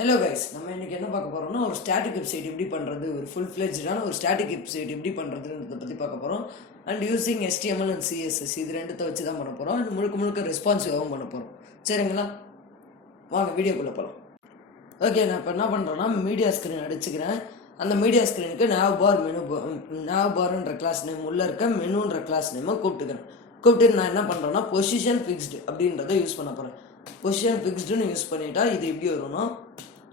Hello guys, நம்ம இன்றைக்கி என்ன பார்க்க போகிறோம்னா ஒரு ஸ்டாட்டிக் வெப்சைட் எப்படி பண்ணுறது, ஒரு ஃபுல் ஃப்ளெஜ்டான ஒரு ஸ்டாட்டிக் வெப்சைட் எப்படி பண்ணுறதுன்றதை பற்றி பார்க்க போகிறோம். And using HTML and CSS இது ரெண்டுத்தை வச்சு தான் பண்ண போகிறோம். அண்ட் முழுக்க ரெஸ்பான்சிவாகவும் பண்ண போகிறோம். சரிங்களா, வாங்க வீடியோக்குள்ளே போகலாம். ஓகே, நான் இப்போ என்ன பண்ணுறேன்னா மீடியா ஸ்க்ரீன் அடிச்சுக்கிறேன். அந்த மீடியா ஸ்க்ரீனுக்கு nav barன்ற கிளாஸ் நேம் உள்ளே இருக்க மெனுன்ற கிளாஸ் நேமை கூப்பிட்டு நான் என்ன பண்ணுறேன்னா பொசிஷன் ஃபிக்ஸ்டு அப்படின்றத யூஸ் பண்ண போகிறேன். பொசிஷன் ஃபிக்ஸ்டுன்னு யூஸ் பண்ணிட்டா இது எப்படி வரும்னா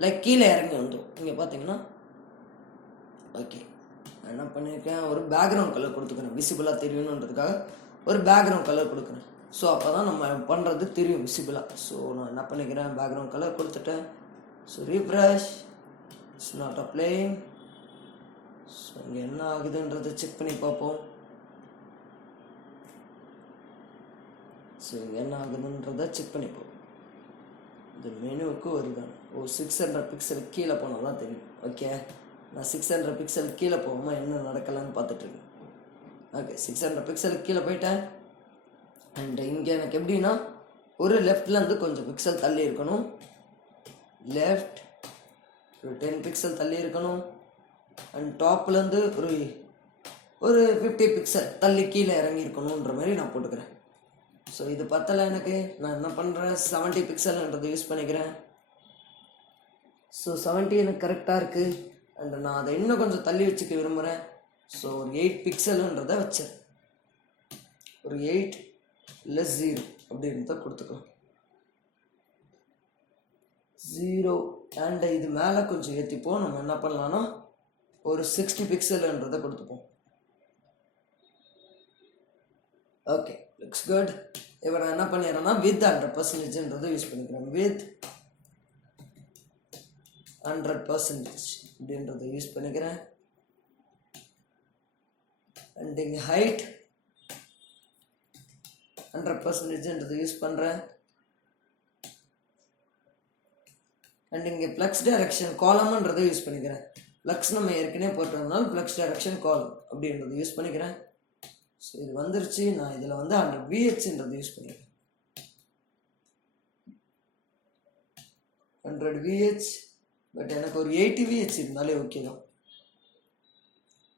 லைக் கீழே இறங்கி வந்துடும். இங்கே பார்த்தீங்கன்னா ஓகே, நான் என்ன பண்ணியிருக்கேன், ஒரு பேக்ரவுண்ட் கலர் கொடுத்துக்கிறேன். விசிபிளாக தெரியணுன்றதுக்காக ஒரு பேக்ரவுண்ட் கலர் கொடுக்குறேன். ஸோ அப்போ தான் நம்ம பண்ணுறது தெரியும் விசிபிளாக. ஸோ நான் என்ன பண்ணிக்கிறேன், பேக்ரவுண்ட் கலர் கொடுத்துட்டேன். So refresh, it's not applying. So இங்கே என்ன ஆகுதுன்றதை செக் பண்ணி பார்ப்போம். ஸோ இங்கே என்ன ஆகுதுன்றதை செக் பண்ணி பார்ப்போம். இந்த மெனுவுக்கு வருதான் 600 பிக்சல் கீழே போனால் தான் தெரியும். ஓகே, நான் 600 பிக்சல் கீழே போகாமல் என்ன நடக்கலான்னு பார்த்துட்ருக்கேன். ஓகே, 600 பிக்சலுக்கு கீழே போயிட்டேன். அண்ட் இங்கே எனக்கு எப்படின்னா ஒரு லெஃப்ட்லேருந்து கொஞ்சம் பிக்சல் தள்ளி இருக்கணும், லெஃப்ட் ஒரு 10 பிக்சல் தள்ளி இருக்கணும். அண்ட் டாப்லேருந்து ஒரு 50 பிக்சல் தள்ளி கீழே இறங்கி இருக்கணுன்ற மாதிரி நான் போட்டுக்கிறேன். ஸோ இது பத்தலை எனக்கு. நான் என்ன பண்ணுறேன், 70 பிக்சல்ன்றதை யூஸ் பண்ணிக்கிறேன். ஸோ 70 எனக்கு கரெக்டாக இருக்குது. அண்ட் நான் அதை இன்னும் கொஞ்சம் தள்ளி வச்சுக்க விரும்புகிறேன். ஸோ ஒரு 8 பிக்சலுன்றதை வச்சேன். ஒரு 8 + 0 அப்படின்றத கொடுத்துக்கலாம். 0 அண்ட் இது மேலே கொஞ்சம் ஏற்றிப்போம். நம்ம என்ன பண்ணலான்னா ஒரு 60 பிக்சல்ன்றதை கொடுத்துப்போம். Okay, looks good. இப்போ நான் என்ன பண்ணிடுறேன்னா வித் 100%ன்றதை யூஸ் பண்ணிக்கிறேன். வித் 100% அப்படின்றத யூஸ் பண்ணிக்கிறேன். அண்ட் இங்கே ஹைட் 100%ன்றதை யூஸ் பண்ணுறேன். அண்ட் இங்கே ஃப்ளக்ஸ் டைரக்ஷன் காலம்ன்றதை யூஸ் பண்ணிக்கிறேன். ஃப்ளக்ஸ் நம்ம ஏற்கனவே போட்டோம்னால ஃப்ளக்ஸ் டைரக்ஷன் காலம் அப்படின்றத யூஸ் பண்ணிக்கிறேன். ஸோ இது வந்துருச்சு. நான் இதில் 100 VHன்றதை யூஸ் பண்ணிக்கிறேன். 100 VH, பட் எனக்கு ஒரு 80 VH இருந்தாலே ஓகே தான்.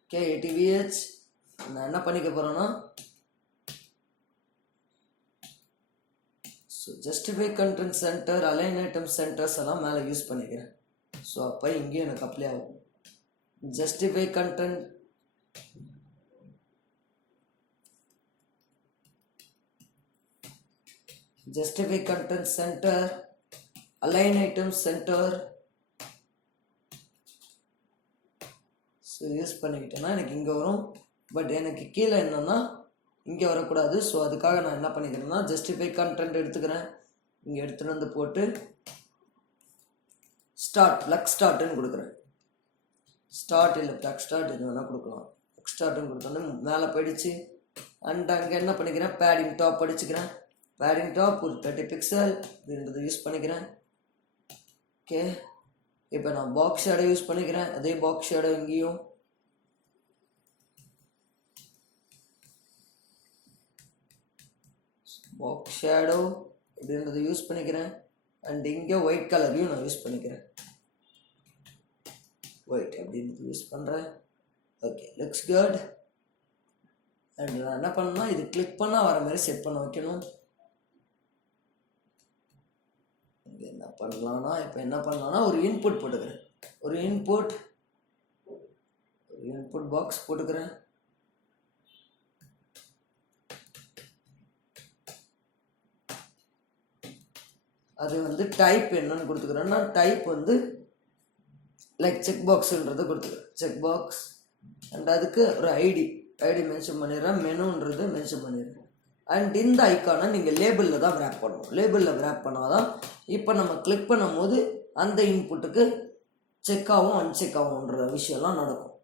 Okay, 80 VH. நான் என்ன பண்ணிக்க போகிறேன்னா so justify content center, align item centers எல்லாம் மேலே யூஸ் பண்ணிக்கிறேன். ஸோ அப்போ இங்கேயும் எனக்கு அப்ளை ஆகும். Justify content, justify content center, align item center. So use பண்ணிக்கிட்டேன்னா எனக்கு இங்கே வரும். பட் எனக்கு கீழே என்னன்னா இங்கே வரக்கூடாது. ஸோ அதுக்காக நான் என்ன பண்ணிக்கிறேன்னா ஜஸ்டிஃபை கண்டென்ட் எடுத்துக்கிறேன். இங்கே எடுத்துகிட்டு வந்து போட்டு ஸ்டார்ட், லக் ஸ்டார்ட்னு கொடுக்குறேன். ஸ்டார்ட் இல்லை பிளக் ஸ்டார்ட் இது வேணால் கொடுக்கலாம். லக் ஸ்டார்ட்னு கொடுத்தோன்னே மேலே போயிடுச்சு. அண்ட் அங்கே என்ன பண்ணிக்கிறேன், பேடிங் டாப் அடிச்சுக்கிறேன். பேடிங் டாப் ஒரு 30 பிக்சல் அப்படின்றத யூஸ் பண்ணிக்கிறேன். ஓகே, இப்போ நான் பாக்ஸ் ஷேடோ யூஸ் பண்ணிக்கிறேன். அதே பாக்ஸ் ஷேடோ இங்கேயும் பாக்ஸ் ஷேடோ அப்படின்றத யூஸ் பண்ணிக்கிறேன். அண்ட் இங்கே ஒயிட் கலரையும் நான் யூஸ் பண்ணிக்கிறேன். ஒயிட் அப்படின்றது யூஸ் பண்ணுறேன். Okay, looks good. அண்ட் நான் என்ன பண்ணணும்னா இது கிளிக் பண்ணால் வர மாதிரி செட் பண்ண வைக்கணும். என்ன பண்ணலான்னா இப்போ என்ன பண்ணலான்னா ஒரு இன்புட் போட்டுக்கிறேன். ஒரு இன்புட் பாக்ஸ் போட்டுக்கிறேன். அது டைப் என்னன்னு கொடுத்துக்கிறேன்னா டைப் லைக் செக் பாக்ஸுன்றதை கொடுத்துக்கிறேன். Check box. அண்ட் அதுக்கு ஒரு ஐடி மென்ஷன் பண்ணிடுறேன். மெனுன்றது மென்ஷன் பண்ணிடுறேன். அண்ட் இந்த ஐக்கானை நீங்கள் லேபிளில் தான் ரேப் பண்ணணும். லேபிளில் ரேப் பண்ணால் தான் இப்போ நம்ம கிளிக் பண்ணும் போது அந்த இன்புட்டுக்கு செக் ஆகும் அன்செக் ஆகும்ன்ற விஷயம்லாம் நடக்கும்.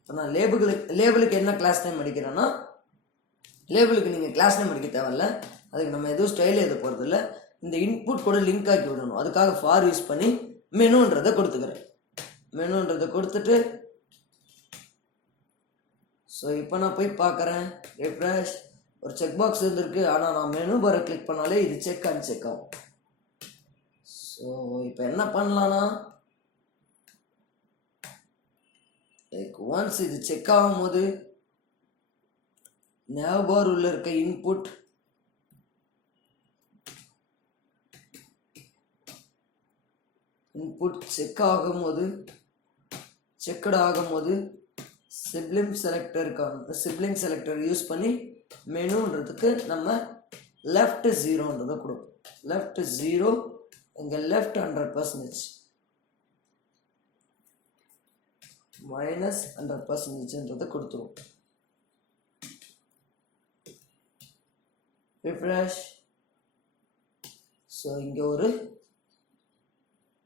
இப்போ நான் லேபிளுக்கு என்ன கிளாஸ் நேம் அடிக்கிறேன்னா, லேபிளுக்கு நீங்கள் கிளாஸ் நேம் அடிக்க தேவையில்ல. அதுக்கு நம்ம எதுவும் ஸ்டைல் எழுத போகிறதில்ல. இந்த இன்புட் கூட லிங்க் ஆக்கி விடணும். அதுக்காக ஃபார் யூஸ் பண்ணி மெனுன்றதை கொடுத்துக்கிறேன். மெனுன்றதை கொடுத்துட்டு ஸோ இப்போ நான் போய் பார்க்குறேன். ரிஃப்ரெஷ், ஒரு செக் பாக்ஸ் இருந்திருக்கு. ஆனால் நான் மெனு பாரை கிளிக் பண்ணாலே இது செக் அன்செக் ஆகும். ஸோ இப்போ என்ன பண்ணலான்னா லைக் ஒன்ஸ் இது செக் ஆகும்போது nav bar உள்ள இருக்க இன்புட் செக் ஆகும்போது செக்கட் ஆகும்போது சிப்லிங் செலக்டர் யூஸ் பண்ணி மெனுன்றதுக்கு நம்ம லெஃப்ட் 0ன்றதை கொடுப்போம். லெஃப்ட் 0 இங்கே லெஃப்ட் 100% மைனஸ் 100%ன்றதை கொடுத்துருவோம். ரிஃப்ரெஷ். ஸோ இங்கே ஒரு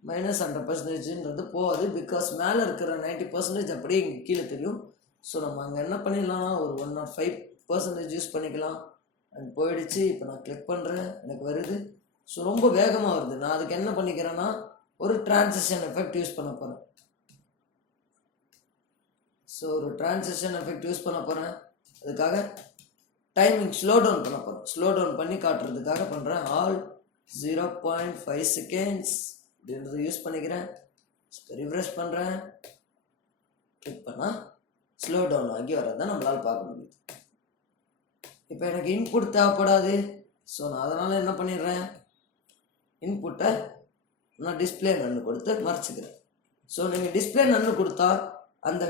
மைனஸ் 100%ன்றது போகாது, பிகாஸ் மேலே இருக்கிற 90% அப்படியே இங்கே கீழே தெரியும். ஸோ நம்ம அங்கே என்ன பண்ணிடலாம்னா ஒரு 105% யூஸ் பண்ணிக்கலாம். அண்ட் போயிடுச்சு. இப்போ நான் கிளிக் பண்ணுறேன், எனக்கு வருது. ஸோ ரொம்ப வேகமாக வருது. நான் அதுக்கு என்ன பண்ணிக்கிறேன்னா ஒரு டிரான்சிஷன் எஃபெக்ட் யூஸ் பண்ண போகிறேன். ஸோ ஒரு டிரான்சிஷன் எஃபெக்ட் யூஸ் பண்ண போகிறேன். அதுக்காக டைமிங் ஸ்லோ டவுன் பண்ண போகிறேன். ஸ்லோ டவுன் பண்ணி காட்டுறதுக்காக பண்ணுறேன். ஆல் 0.5 செகண்ட்ஸ் அப்படின்றத யூஸ் பண்ணிக்கிறேன். ரிஃப்ரெஷ் பண்ணுறேன். கிளிக் பண்ணால் ஸ்லோ டவுன் ஆகி வரதான் நம்மளால் பார்க்க முடியுது. இப்போ எனக்கு இன்புட் தேவைப்படாது. ஸோ நான் அதனால் என்ன பண்ணிடுறேன், இன்புட்டை நான் டிஸ்பிளே நன்னு கொடுத்து மறைச்சிக்கிறேன். ஸோ நீங்கள் டிஸ்பிளே நன்னு கொடுத்தா அந்த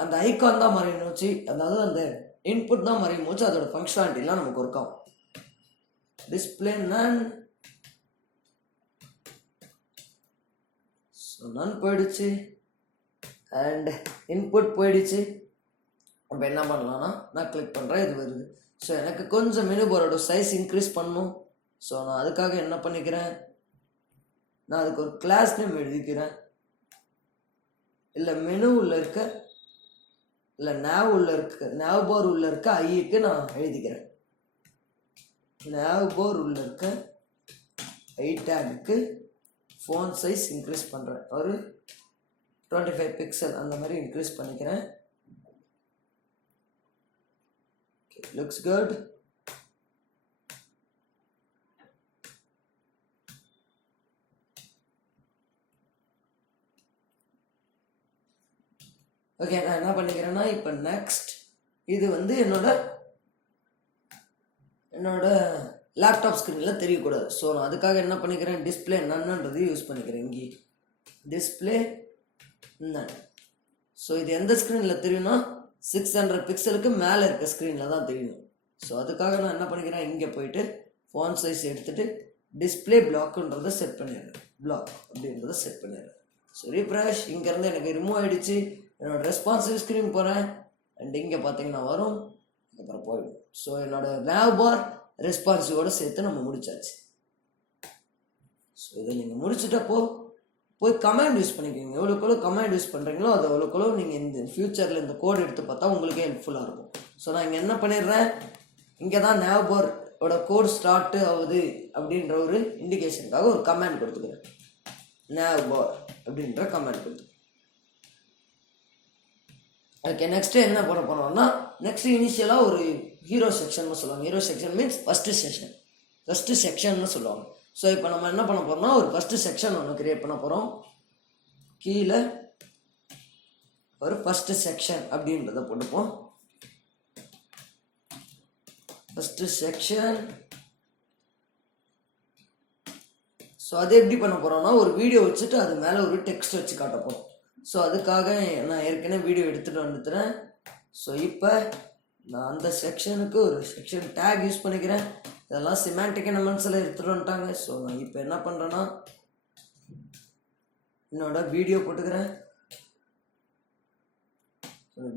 அந்த ஐக்கான் தான் மறையணுச்சு, அதாவது அந்த இன்புட் தான் மறையும் போச்சு, அதோட ஃபங்க்ஷனாலிட்டிலாம் நமக்கு ஒர்க் ஆகும். டிஸ்பிளே நன். ஸோ நன் போயிடுச்சு அண்ட் இன்புட் போயிடுச்சு. அப்போ என்ன பண்ணலான்னா நான் கிளிக் பண்ணுறேன், இது வருது. ஸோ எனக்கு கொஞ்சம் மெனு பாரோட சைஸ் இன்க்ரீஸ் பண்ணணும். ஸோ நான் அதுக்காக என்ன பண்ணிக்கிறேன், நான் அதுக்கு ஒரு கிளாஸ் நேம் எழுதிக்கிறேன். இல்லை மெனுவில் இருக்க இல்லை nav bar உள்ள இருக்க ஐக்கு நான் எழுதிக்கிறேன். nav bar உள்ள இருக்க ஐ டேக்கு ஃபோன் சைஸ் இன்க்ரீஸ் பண்ணுறேன். ஒரு 25 பிக்சல் அந்த மாதிரி இன்க்ரீஸ் பண்ணிக்கிறேன். Looks good. ஓகே, நான் என்ன பண்ணிக்கிறேன்னா இப்போ நெக்ஸ்ட் இது வந்து என்னோட லேப்டாப் ஸ்க்ரீனில் தெரியக்கூடாது. ஸோ நான் அதுக்காக என்ன பண்ணிக்கிறேன், டிஸ்பிளே நன்னுன்றது யூஸ் பண்ணிக்கிறேன். இங்கே டிஸ்பிளே நன். ஸோ இது எந்த ஸ்க்ரீனில் தெரியும்னா 600 பிக்சலுக்கு மேலே இருக்க ஸ்க்ரீனில் தான் தெரியணும். ஸோ அதுக்காக நான் என்ன பண்ணிக்கிறேன், இங்கே போயிட்டு ஃபோன் சைஸ் எடுத்துகிட்டு டிஸ்பிளே பிளாக்குன்றதை செட் பண்ணிடுறேன். பிளாக் அப்படின்றத செட் பண்ணிடுறேன். So refresh. இங்கேருந்து எனக்கு ரிமூவ் ஆகிடுச்சு. என்னோடய ரெஸ்பான்சிவ் ஸ்க்ரீன் போகிறேன் அண்ட் இங்கே பார்த்தீங்கன்னா வரும், அப்புறம் போயிடும். ஸோ என்னோடய nav bar ரெஸ்பான்சிவோடு சேர்த்து நம்ம முடிச்சாச்சு. ஸோ இதை நீங்கள் முடிச்சுட்டப்போ போய் கமாண்ட் யூஸ் பண்ணிக்கோங்க. எவ்வளோக்குள்ள கமாண்ட் யூஸ் பண்ணுறீங்களோ அது எவ்வளோக்குள்ள நீங்கள் இந்த ஃப்யூச்சரில் இந்த கோட் எடுத்து பார்த்தா உங்களுக்கே ஹெல்ப்ஃபுல்லாக இருக்கும். ஸோ நான் இங்கே என்ன பண்ணிடுறேன், இங்கே தான் nav bar ஓட கோட் ஸ்டார்ட் ஆகுது அப்படின்ற ஒரு இண்டிகேஷனுக்காக ஒரு கமாண்ட் கொடுத்துக்கிறேன். nav bar அப்படின்ற கமாண்ட் கொடுத்து ஓகே. நெக்ஸ்ட்டு என்ன பண்ண போனோம்னா நெக்ஸ்ட்டு இனிஷியலாக ஒரு ஹீரோ செக்ஷன் சொல்லுவாங்க. ஹீரோ செக்ஷன் மீன்ஸ் ஃபஸ்ட்டு செக்ஷன்னு சொல்லுவாங்க. ஸோ இப்போ நம்ம என்ன பண்ண போகிறோம்னா ஒரு ஃபஸ்ட்டு செக்ஷன் ஒன்று க்ரியேட் பண்ண போகிறோம். கீழே ஒரு ஃபஸ்ட்டு செக்ஷன் அப்படின்றத போட்டுப்போம். First section. ஸோ அது எப்படி பண்ண போகிறோம்னா ஒரு வீடியோ வச்சுட்டு அது மேலே ஒரு டெக்ஸ்ட் வச்சு காட்ட போகிறோம். ஸோ அதுக்காக நான் ஏற்கனவே வீடியோ எடுத்துகிட்டு வந்துட்டுறேன். ஸோ இப்போ நான் அந்த செக்ஷனுக்கு ஒரு செக்ஷன் டேக் யூஸ் பண்ணிக்கிறேன். இதெல்லாம் சிமாண்டிக் எலிமெண்ட்ஸ் எல்லாம் எடுத்துகிட்டு வந்துட்டாங்க. ஸோ நான் இப்போ என்ன பண்ணுறேன்னா என்னோட வீடியோ போட்டுக்கிறேன்.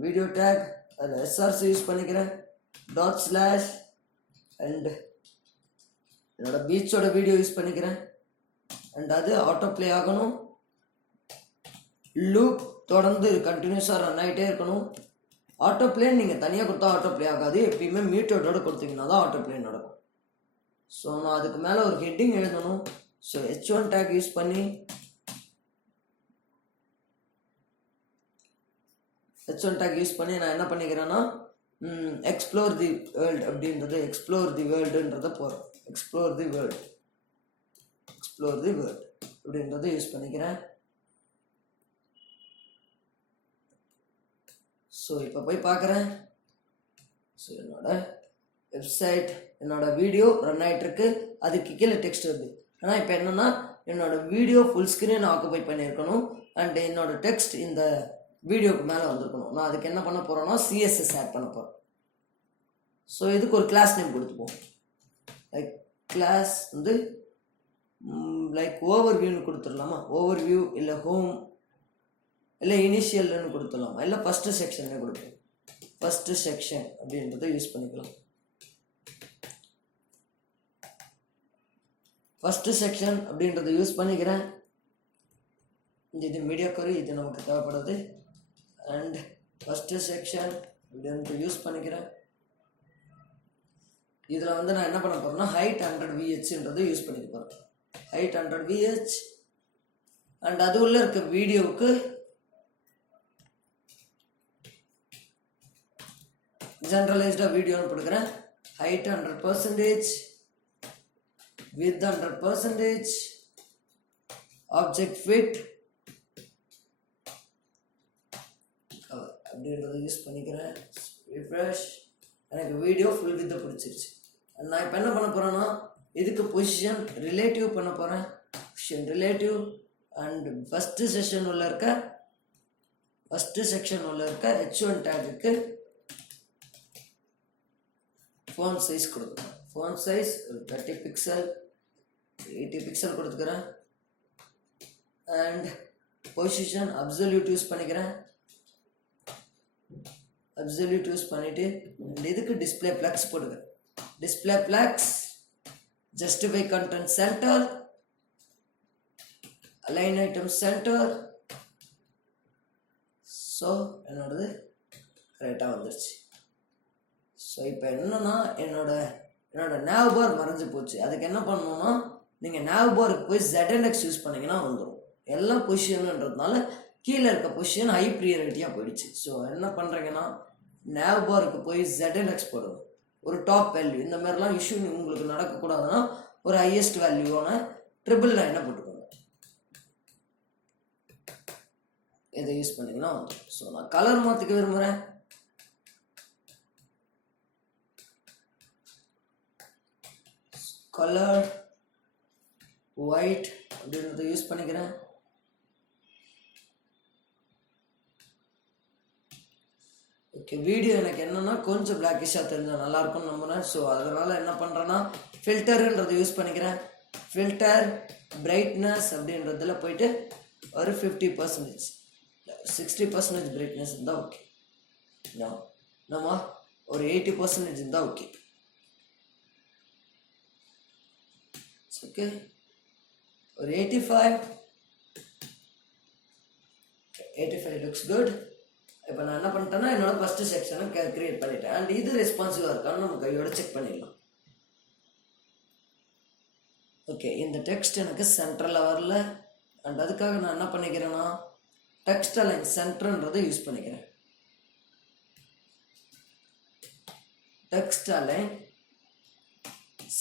வீடியோ டேக் அதில் எஸ்ஆர்சி யூஸ் பண்ணிக்கிறேன். // அண்ட் என்னோட பீச்சோட வீடியோ யூஸ் பண்ணிக்கிறேன். அண்ட் அது ஆட்டோ ப்ளே ஆகணும். லூப் தொடர்ந்து கண்டினியூஸாக ரன் ஆகிட்டே இருக்கணும். ஆட்டோ ப்ளே நீங்கள் தனியாக கொடுத்தா ஆட்டோ ப்ளே ஆகாது. எப்பயுமே மியூட்டோட கொடுத்தீங்கன்னா தான் ஆட்டோ ப்ளே நடக்கும். ஸோ நான் அதுக்கு மேலே ஒரு ஹெட்டிங் எழுதணும். ஸோ h1 டேக் யூஸ் பண்ணி நான் என்ன பண்ணிக்கிறேன்னா எக்ஸ்ப்ளோர் தி வேர்ல்டு அப்படின்றது எக்ஸ்ப்ளோர் தி வேர்ல்டுன்றதை போகிறோம். எக்ஸ்ப்ளோர் தி வேர்ல்டு அப்படின்றத யூஸ் பண்ணிக்கிறேன். ஸோ இப்போ போய் பார்க்குறேன். ஸோ என்னோட வெப்சைட், என்னோட வீடியோ ரன் ஆகிட்டுருக்கு. அதுக்கு கீழே டெக்ஸ்ட் வருது. ஆனால் இப்போ என்னென்னா என்னோட வீடியோ ஃபுல் ஸ்க்ரீன் ஆக்குபை பண்ணியிருக்கணும் அண்ட் என்னோட டெக்ஸ்ட் இந்த வீடியோக்கு மேலே வந்திருக்கணும். நான் அதுக்கு என்ன பண்ண போகிறேன்னா சிஎஸ்எஸ் ஆட் பண்ண போகிறேன். ஸோ இதுக்கு ஒரு கிளாஸ் நேம் கொடுத்துப்போம். லைக் கிளாஸ் வந்து லைக் ஓவர் வியூன்னு கொடுத்துடலாமா? ஓவர் வியூ இல்லை ஹோம் இல்லை இனிஷியல்னு கொடுத்துடலாமா? இல்லை ஃபஸ்ட்டு செக்ஷனே கொடுப்போம். ஃபஸ்ட்டு செக்ஷன் அப்படின்றத யூஸ் பண்ணிக்கலாம். ஃபஸ்ட்டு செக்ஷன் அப்படின்றத யூஸ் பண்ணிக்கிறேன். இது மீடியா கொரி, இது நமக்கு தேவைப்படுது. அண்ட் ஃபஸ்ட்டு செக்ஷன் அப்படின்ட்டு யூஸ் பண்ணிக்கிறேன். இதில் வந்து நான் என்ன பண்ண போகிறேன்னா ஹைட் 100 VHன்றதை யூஸ் பண்ணிக்க போகிறேன். ஹைட் 100 VH அண்ட் அது உள்ள இருக்க வீடியோவுக்கு ஜென்ரலைஸ்டாக வீடியோன்னு கொடுக்குறேன். ஹைட் 100%, width 100%, ஆப்ஜெக்ட் ஃபிட் அப்படின்றத யூஸ் பண்ணிக்கிறேன். ரிஃப்ரெஷ். எனக்கு வீடியோ ஃபுல் வித்தை பிடிச்சிருச்சு. நான் இப்போ என்ன பண்ண போகிறேன்னா இதுக்கு பொசிஷன் ரிலேட்டிவ் பண்ண போகிறேன். Position relative and first section உள்ள இருக்க H1 டேகுக்கு ஃபோன் சைஸ் கொடுக்குறேன். ஃபோன் சைஸ் 30 பிக்சல் 80 பிக்சல் கொடுத்துக்கிறேன். அண்ட் பொசிஷன் அப்சல்யூட் யூஸ் பண்ணிக்கிறேன். அப்சல்யூட் யூஸ் பண்ணிவிட்டு இதுக்கு டிஸ்பிளே ஃப்ளக்ஸ் போட்டுக்கிறேன். Display flex, justify content center, align item center. So என்னோடது கரெக்டாக வந்துடுச்சு. ஸோ இப்போ என்னன்னா என்னோட நேவ் பார் மறைஞ்சு போச்சு. அதுக்கு என்ன பண்ணணும்னா நீங்கள் நேவ் பாருக்கு போய் ZNX யூஸ் பண்ணிங்கன்னா வந்துடும். எல்லாம் பொசிஷனுன்றதுனால கீழே இருக்க பொசிஷன் ஹை ப்ரியாரிட்டியாக போயிடுச்சு. ஸோ என்ன பண்ணுறீங்கன்னா நேவ் பாருக்கு போய் ZNX போடுங்க. ஒரு டாப் வேல்யூ, இந்த மாதிரிலாம் இஷ்யூ உங்களுக்கு நடக்கக்கூடாதுன்னா ஒரு ஹையஸ்ட் வேல்யூவான 999 போட்டுக்கோங்க. இதை யூஸ் பண்ணிங்கன்னா வந்துடும். ஸோ நான் கலர் மாற்றிக்க விரும்புகிறேன். கலர் ஒயிட் அப்படின்றத யூஸ் பண்ணிக்கிறேன். ஓகே, வீடியோ எனக்கு என்னென்னா கொஞ்சம் பிளாக்கிஷாக தெரிஞ்சால் நல்லாயிருக்கும்னு நம்புகிறேன். ஸோ அதனால் என்ன பண்ணுறேன்னா ஃபில்டருன்றதை யூஸ் பண்ணிக்கிறேன். ஃபில்டர் பிரைட்னஸ் அப்படின்றதில் போயிட்டு ஒரு 50%, 60% பிரைட்னஸ் இருந்தால் ஓகே. நம்ம ஒரு 80% இருந்தால் ஓகே. ஓகே, ஒரு 85 லுக்ஸ் குட். இப்போ நான் என்ன பண்ணிட்டேன்னா என்னோட ஃபஸ்ட்டு செக்ஷனை கிரியேட் பண்ணிட்டேன். அண்ட் இது ரெஸ்பான்சிவாக இருக்கான்னு நம்ம கையோட செக் பண்ணிடலாம். ஓகே, இந்த டெக்ஸ்ட் எனக்கு சென்ட்ரலில் வரல. அண்ட் அதுக்காக நான் என்ன பண்ணிக்கிறேன்னா டெக்ஸ்ட் அலைன் சென்டர்ன்றதை யூஸ் பண்ணிக்கிறேன். டெக்ஸ்ட் அலைன்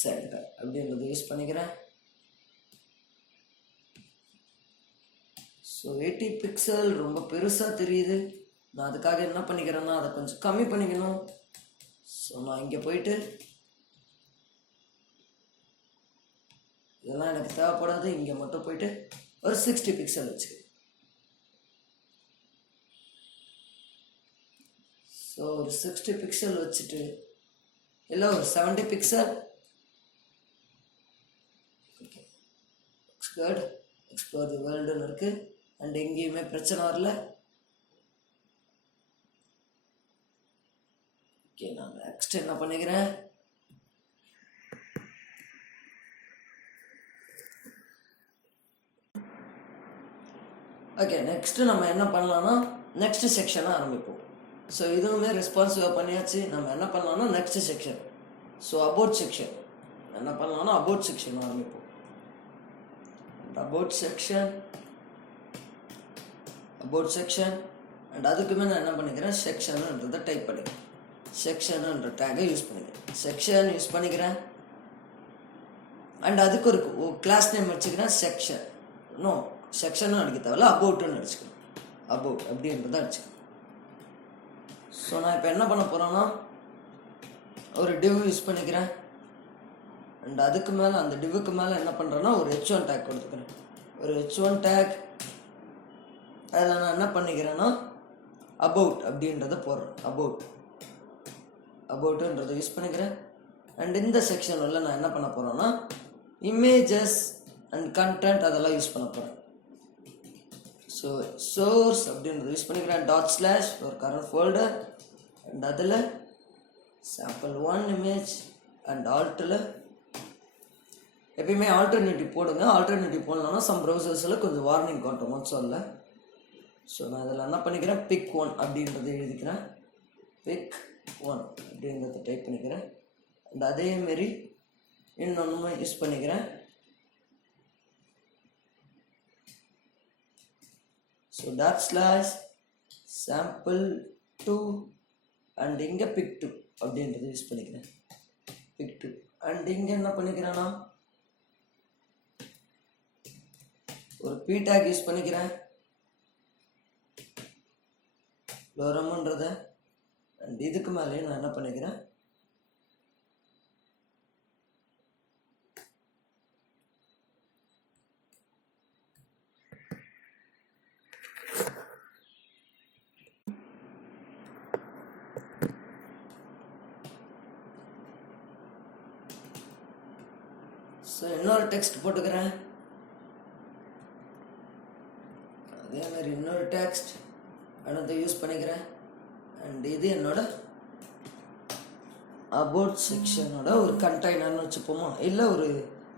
சென்டர் அப்படின்றத யூஸ் பண்ணிக்கிறேன். ஸோ 80 பிக்சல் ரொம்ப பெருசாக தெரியுது. நான் அதுக்காக என்ன பண்ணிக்கிறேன்னா அதை கொஞ்சம் கம்மி பண்ணிக்கணும். ஸோ நான் இங்கே போயிட்டு இதெல்லாம் எனக்கு தேவைப்படாது, இங்கே மட்டும் போயிட்டு ஒரு 60 பிக்சல் வச்சுக்கிறேன். ஸோ ஒரு 60 பிக்சல் வச்சுட்டு இல்லை ஒரு 70 pixel. Okay, good. Explore the வேர்ல்டுன்னு இருக்குது. அண்ட் எங்கேயுமே பிரச்சனை வரல. ஓகே, நான் நெக்ஸ்ட் என்ன பண்ணிக்கிறேன், ஓகே நெக்ஸ்ட்டு நம்ம என்ன பண்ணலான்னா நெக்ஸ்ட் செக்ஷனை ஆரம்பிப்போம். ஸோ இதுவுமே ரெஸ்பான்சிவாக பண்ணியாச்சு. நம்ம என்ன பண்ணலாம்னா next section, so about section என்ன பண்ணலாம்னா அபவுட் செக்ஷன் ஆரம்பிப்போம். அபவுட் செக்ஷன் அண்ட் அதுக்குமே நான் என்ன பண்ணிக்கிறேன் செக்ஷனுன்றதை டைப் பண்ணிக்கிறேன். செக்ஷனுன்ற டேகை யூஸ் பண்ணிக்கிறேன். செக்ஷன் யூஸ் பண்ணிக்கிறேன். அண்ட் அதுக்கு ஒரு கிளாஸ் நேம் வச்சுக்கிறேன் செக்ஷன். இன்னும் செக்ஷனும் அடிக்க தேவையில்ல, அபவுட்டுன்னு அடிச்சுக்கணும். அபவுட் அப்படின்றத அடிச்சுக்கணும். ஸோ நான் இப்போ என்ன பண்ண போகிறேன்னா ஒரு டிவ் யூஸ் பண்ணிக்கிறேன். அண்ட் அதுக்கு மேலே அந்த டிவுக்கு மேலே என்ன பண்ணுறேன்னா ஒரு h1 டேக் கொடுத்துக்கிறேன். ஒரு h1 டேக் அதில் நான் என்ன பண்ணிக்கிறேன்னா அபவுட் அப்படின்றத போடுறேன். அபவுட்டுன்றதை யூஸ் பண்ணிக்கிறேன். அண்ட் இந்த செக்ஷன் உள்ள நான் என்ன பண்ண போகிறேன்னா இமேஜஸ் அண்ட் கண்டென்ட் அதெல்லாம் யூஸ் பண்ண போகிறேன். ஸோ சோர்ஸ் அப்படின்றத யூஸ் பண்ணிக்கிறேன். // ஒரு கரண்ட் ஃபோல்டர் அண்ட் அதில் sample1 இமேஜ் அண்ட் ஆல்ட்டில் எப்பயுமே ஆல்டர்னேட்டிவ் போடுங்க. ஆல்டர்னேட்டிவ் போடலாம்னா சம் ப்ரௌசர்ஸில் கொஞ்சம் வார்னிங் காட்டும் சொல்ல. ஸோ நான் இதில் என்ன பண்ணிக்கிறேன் pic1 அப்படின்றத எழுதிக்கிறேன். pic1 அப்படின்றத டைப் பண்ணிக்கிறேன். அண்ட் அதேமாரி இன்னொன்று யூஸ் பண்ணிக்கிறேன். ஸோ // sample2 அண்ட் இங்கே pic2 அப்படின்றத யூஸ் பண்ணிக்கிறேன். pic2 அண்ட் இங்கே என்ன பண்ணிக்கிறேன்னா ஒரு p டேக் யூஸ் பண்ணிக்கிறேன். லோரம்ன்றத அண்ட் இதுக்கு மேலேயே நான் என்ன பண்ணிக்கிறேன் ஸோ இன்னொரு டெக்ஸ்ட் போட்டுக்கிறேன். அதே மாதிரி இன்னொரு டெக்ஸ்ட் அதை யூஸ் பண்ணிக்கிறேன். அண்ட் இது என்னோட அபவுட் செக்ஷனோட ஒரு கண்டெய்னர்னு வச்சுப்போமா, இல்லை ஒரு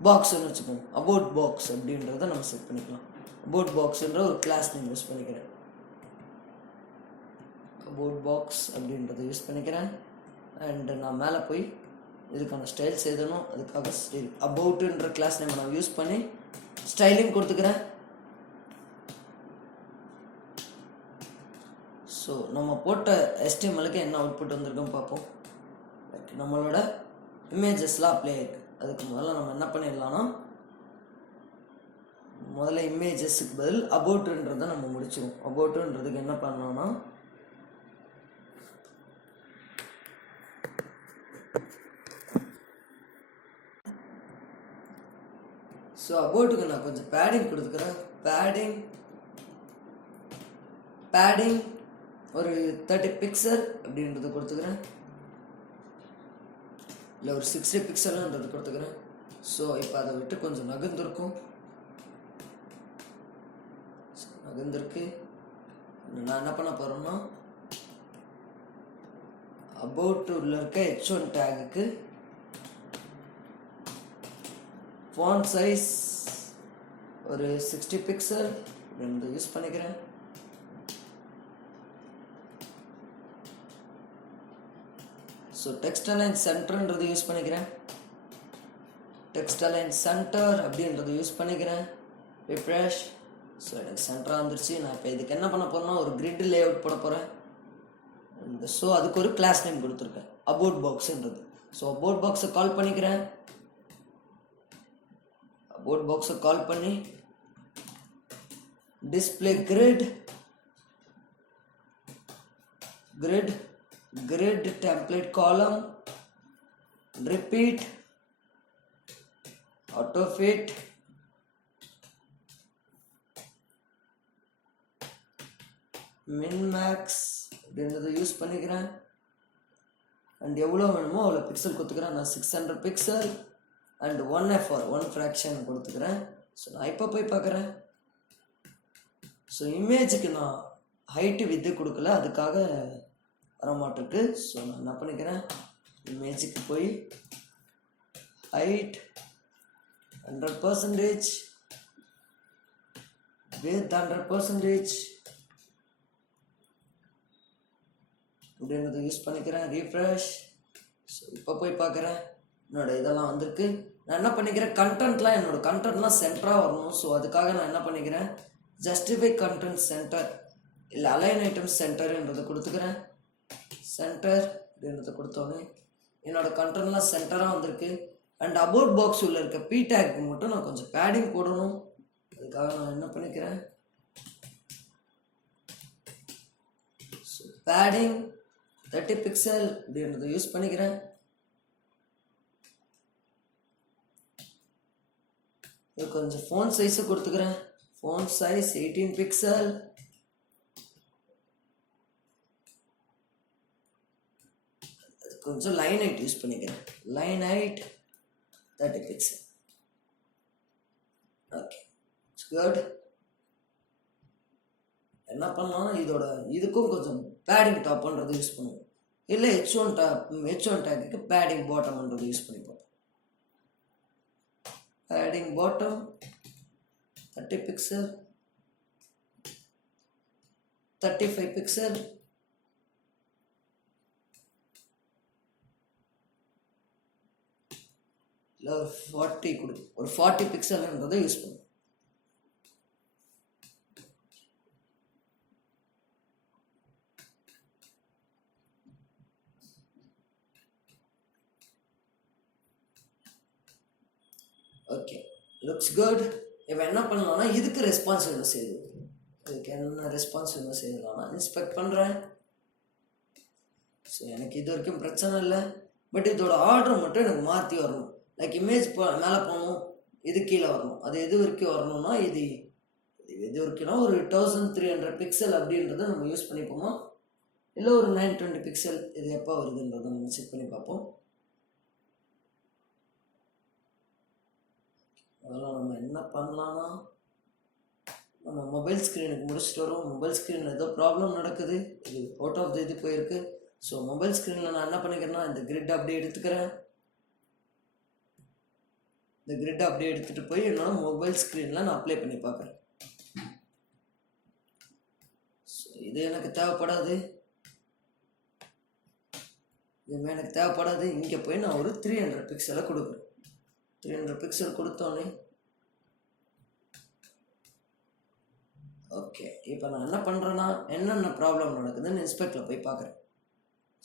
பாக்ஸ்ன்னு வச்சுப்போம். அபவுட் பாக்ஸ் அப்படின்றத நம்ம செட் பண்ணிக்கலாம். அபவுட் பாக்ஸ்ன்ற ஒரு கிளாஸ் நேம் யூஸ் பண்ணிக்கிறேன். அபவுட் பாக்ஸ் அப்படின்றத யூஸ் பண்ணிக்கிறேன். அண்ட் நான் மேலே போய் இதுக்கான ஸ்டைல்ஸ் எழுதணும். அதுக்காக ஸ்டைல் அபவுட்டுன்ற கிளாஸ் நேம் நான் யூஸ் பண்ணி ஸ்டைலிங் கொடுத்துக்கிறேன். ஸோ நம்ம போட்ட HTMLக்கு என்ன அவுட்புட் வந்திருக்குன்னு பார்ப்போம். நம்மளோட இமேஜஸ்லாம் அப்ளை ஆயிருக்கு. அதுக்கு முதல்ல நம்ம என்ன பண்ணிடலாம்னா முதல்ல இமேஜஸுக்கு பதில் அபவுட்டுன்றதை நம்ம முடிச்சிடுவோம். அபவுட்டுன்றதுக்கு என்ன பண்ணோம்னா ஸோ அபவுட்டுக்கு நான் கொஞ்சம் பேடிங் கொடுத்துக்கிறேன். பேடிங் ஒரு 30 பிக்சல் அப்படின்றது கொடுத்துக்கிறேன். இல்லை ஒரு 60 பிக்சல்ன்றது கொடுத்துக்கிறேன். ஸோ இப்போ அதை விட்டு கொஞ்சம் நகர்ந்துருக்கும். நகர்ந்துருக்கு. நான் என்ன பண்ண போகிறேன்னா அபவுட் உள்ள இருக்க h1 டேகுக்கு ஃபாண்ட் சைஸ் ஒரு 60 பிக்சல் அப்படின்றது யூஸ் பண்ணிக்கிறேன். ஸோ டெக்ஸ்ட் அலைன் சென்டர்ன்றது யூஸ் பண்ணிக்கிறேன். டெக்ஸ்ட் அலைன் சென்டர் அப்படின்றது யூஸ் பண்ணிக்கிறேன். ரிஃப்ரெஷ். ஸோ எனக்கு சென்டராக வந்துருச்சு. நான் இப்போ இதுக்கு என்ன பண்ண போகிறேன்னா ஒரு கிரிட் லே அவுட் போட போகிறேன். ஸோ அதுக்கு ஒரு கிளாஸ் நேம் கொடுத்துருக்கேன் அபவுட் பாக்ஸ்ன்றது. ஸோ அபவுட் பாக்ஸை கால் பண்ணிக்கிறேன். அபவுட் பாக்ஸை கால் பண்ணி display grid template column, repeat, auto fit, min max அப்படின்றத யூஸ் பண்ணிக்கிறேன். அண்ட் எவ்வளோ வேணுமோ அவ்வளோ பிக்சல் கொடுத்துக்கிறேன். நான் 600 பிக்சல் அண்ட் 1 ஃப்ராக்ஷன் கொடுத்துக்கிறேன். ஸோ நான் இப்போ போய் பார்க்குறேன். ஸோ இமேஜுக்கு நான் ஹைட்டு வித்து கொடுக்கல, அதுக்காக வரமாட்டுருக்கு. ஸோ நான் என்ன பண்ணிக்கிறேன் இமேஜுக்கு போய் ஹைட் 100% வித் 100% அப்படின்றத யூஸ் பண்ணிக்கிறேன். ரீஃப்ரெஷ். ஸோ இப்போ போய் பார்க்குறேன் என்னோட இதெல்லாம் வந்திருக்கு. நான் என்ன பண்ணிக்கிறேன் கண்டென்ட்லாம் என்னோட கண்டென்ட்லாம் சென்டராக வரணும். ஸோ அதுக்காக நான் என்ன பண்ணிக்கிறேன் ஜஸ்டிஃபை கண்டென்ட் சென்டர் இல்லை அலைன் ஐட்டம்ஸ் சென்டர்ன்றதை கொடுத்துக்கிறேன். சென்டர் அப்படின்றத கொடுத்தோன்னே என்னோட கண்டென்ட்லாம் சென்டராக வந்திருக்கு. அண்ட் அபவுட் பாக்ஸ் உள்ள இருக்க p டேக் மட்டும் நான் கொஞ்சம் பேடிங் போடணும். அதுக்காக அதுக்காக நான் என்ன பண்ணிக்கிறேன், பேடிங் 30 பிக்சல் அப்படின்றத யூஸ் பண்ணிக்கிறேன். இது கொஞ்சம் ஃபோன் சைஸை கொடுத்துக்கிறேன். Font size 18 pixel. கொஞ்சம் லைன் ஹைட் யூஸ் பண்ணிக்கிறேன். Line height 30 pixel. Okay, it's good. என்ன பண்ணலாம், இதுக்கும் கொஞ்சம் பேடிங் டாப்ன்றது யூஸ் பண்ணுவோம். இல்லை H1 டேக்கு பேடிங் பாட்டம்ன்றது யூஸ் பண்ணிப்போம். Padding bottom 30 pixel, 35 pixel. இல்லை 40 கொடு, ஒரு 40 பிக்சல்ன்றதை யூஸ் பண்ணுவோம். Okay, looks good. இப்போ என்ன பண்ணலாம்னா, இதுக்கு ரெஸ்பான்சிவ்னஸ் செய்யுது. இதுக்கு என்ன ரெஸ்பான்சிவ்னஸ் செய்யலாம்னா, இன்ஸ்பெக்ட் பண்ணுறேன். ஸோ எனக்கு இது வரைக்கும் பிரச்சனை இல்லை. பட் இதோட ஆர்டர் மட்டும் எனக்கு மாற்றி வரணும். லைக் இமேஜ் மேலே போகணும், இது கீழே வரணும். அது எது வரைக்கும் வரணும்னா, இது எது வரைக்கும்னா ஒரு 1300 பிக்சல் அப்படின்றத நம்ம யூஸ் பண்ணிப்போமா, இல்லை ஒரு 920 பிக்சல் இது எப்போ வருதுன்றதை நம்ம செக் பண்ணி பார்ப்போம். அதெல்லாம் நம்ம என்ன பண்ணலான்னா, நம்ம மொபைல் ஸ்க்ரீனுக்கு முடிச்சுட்டு வரோம். மொபைல் ஸ்க்ரீனில் ஏதோ ப்ராப்ளம் நடக்குது. இது அவுட் ஆஃப் த இது போயிருக்கு. ஸோ மொபைல் ஸ்க்ரீனில் நான் என்ன பண்ணிக்கிறேன்னா, இந்த கிரிட் அப்படியே எடுத்துக்கிறேன். இந்த கிரிட் அப்படியே எடுத்துகிட்டு போய் என்னோட மொபைல் ஸ்க்ரீனில் நான் அப்ளை பண்ணி பார்க்குறேன். ஸோ இது எனக்கு தேவைப்படாது, இதுவுமே எனக்கு தேவைப்படாது. இங்கே போய் நான் ஒரு 300 பிக்சலை கொடுக்குறேன். 300 பிக்சல் கொடுத்தோன்னே ஓகே. இப்போ நான் என்ன பண்ணுறேன்னா, என்னென்ன ப்ராப்ளம் நடக்குதுன்னு இன்ஸ்பெக்டில் போய் பார்க்குறேன்.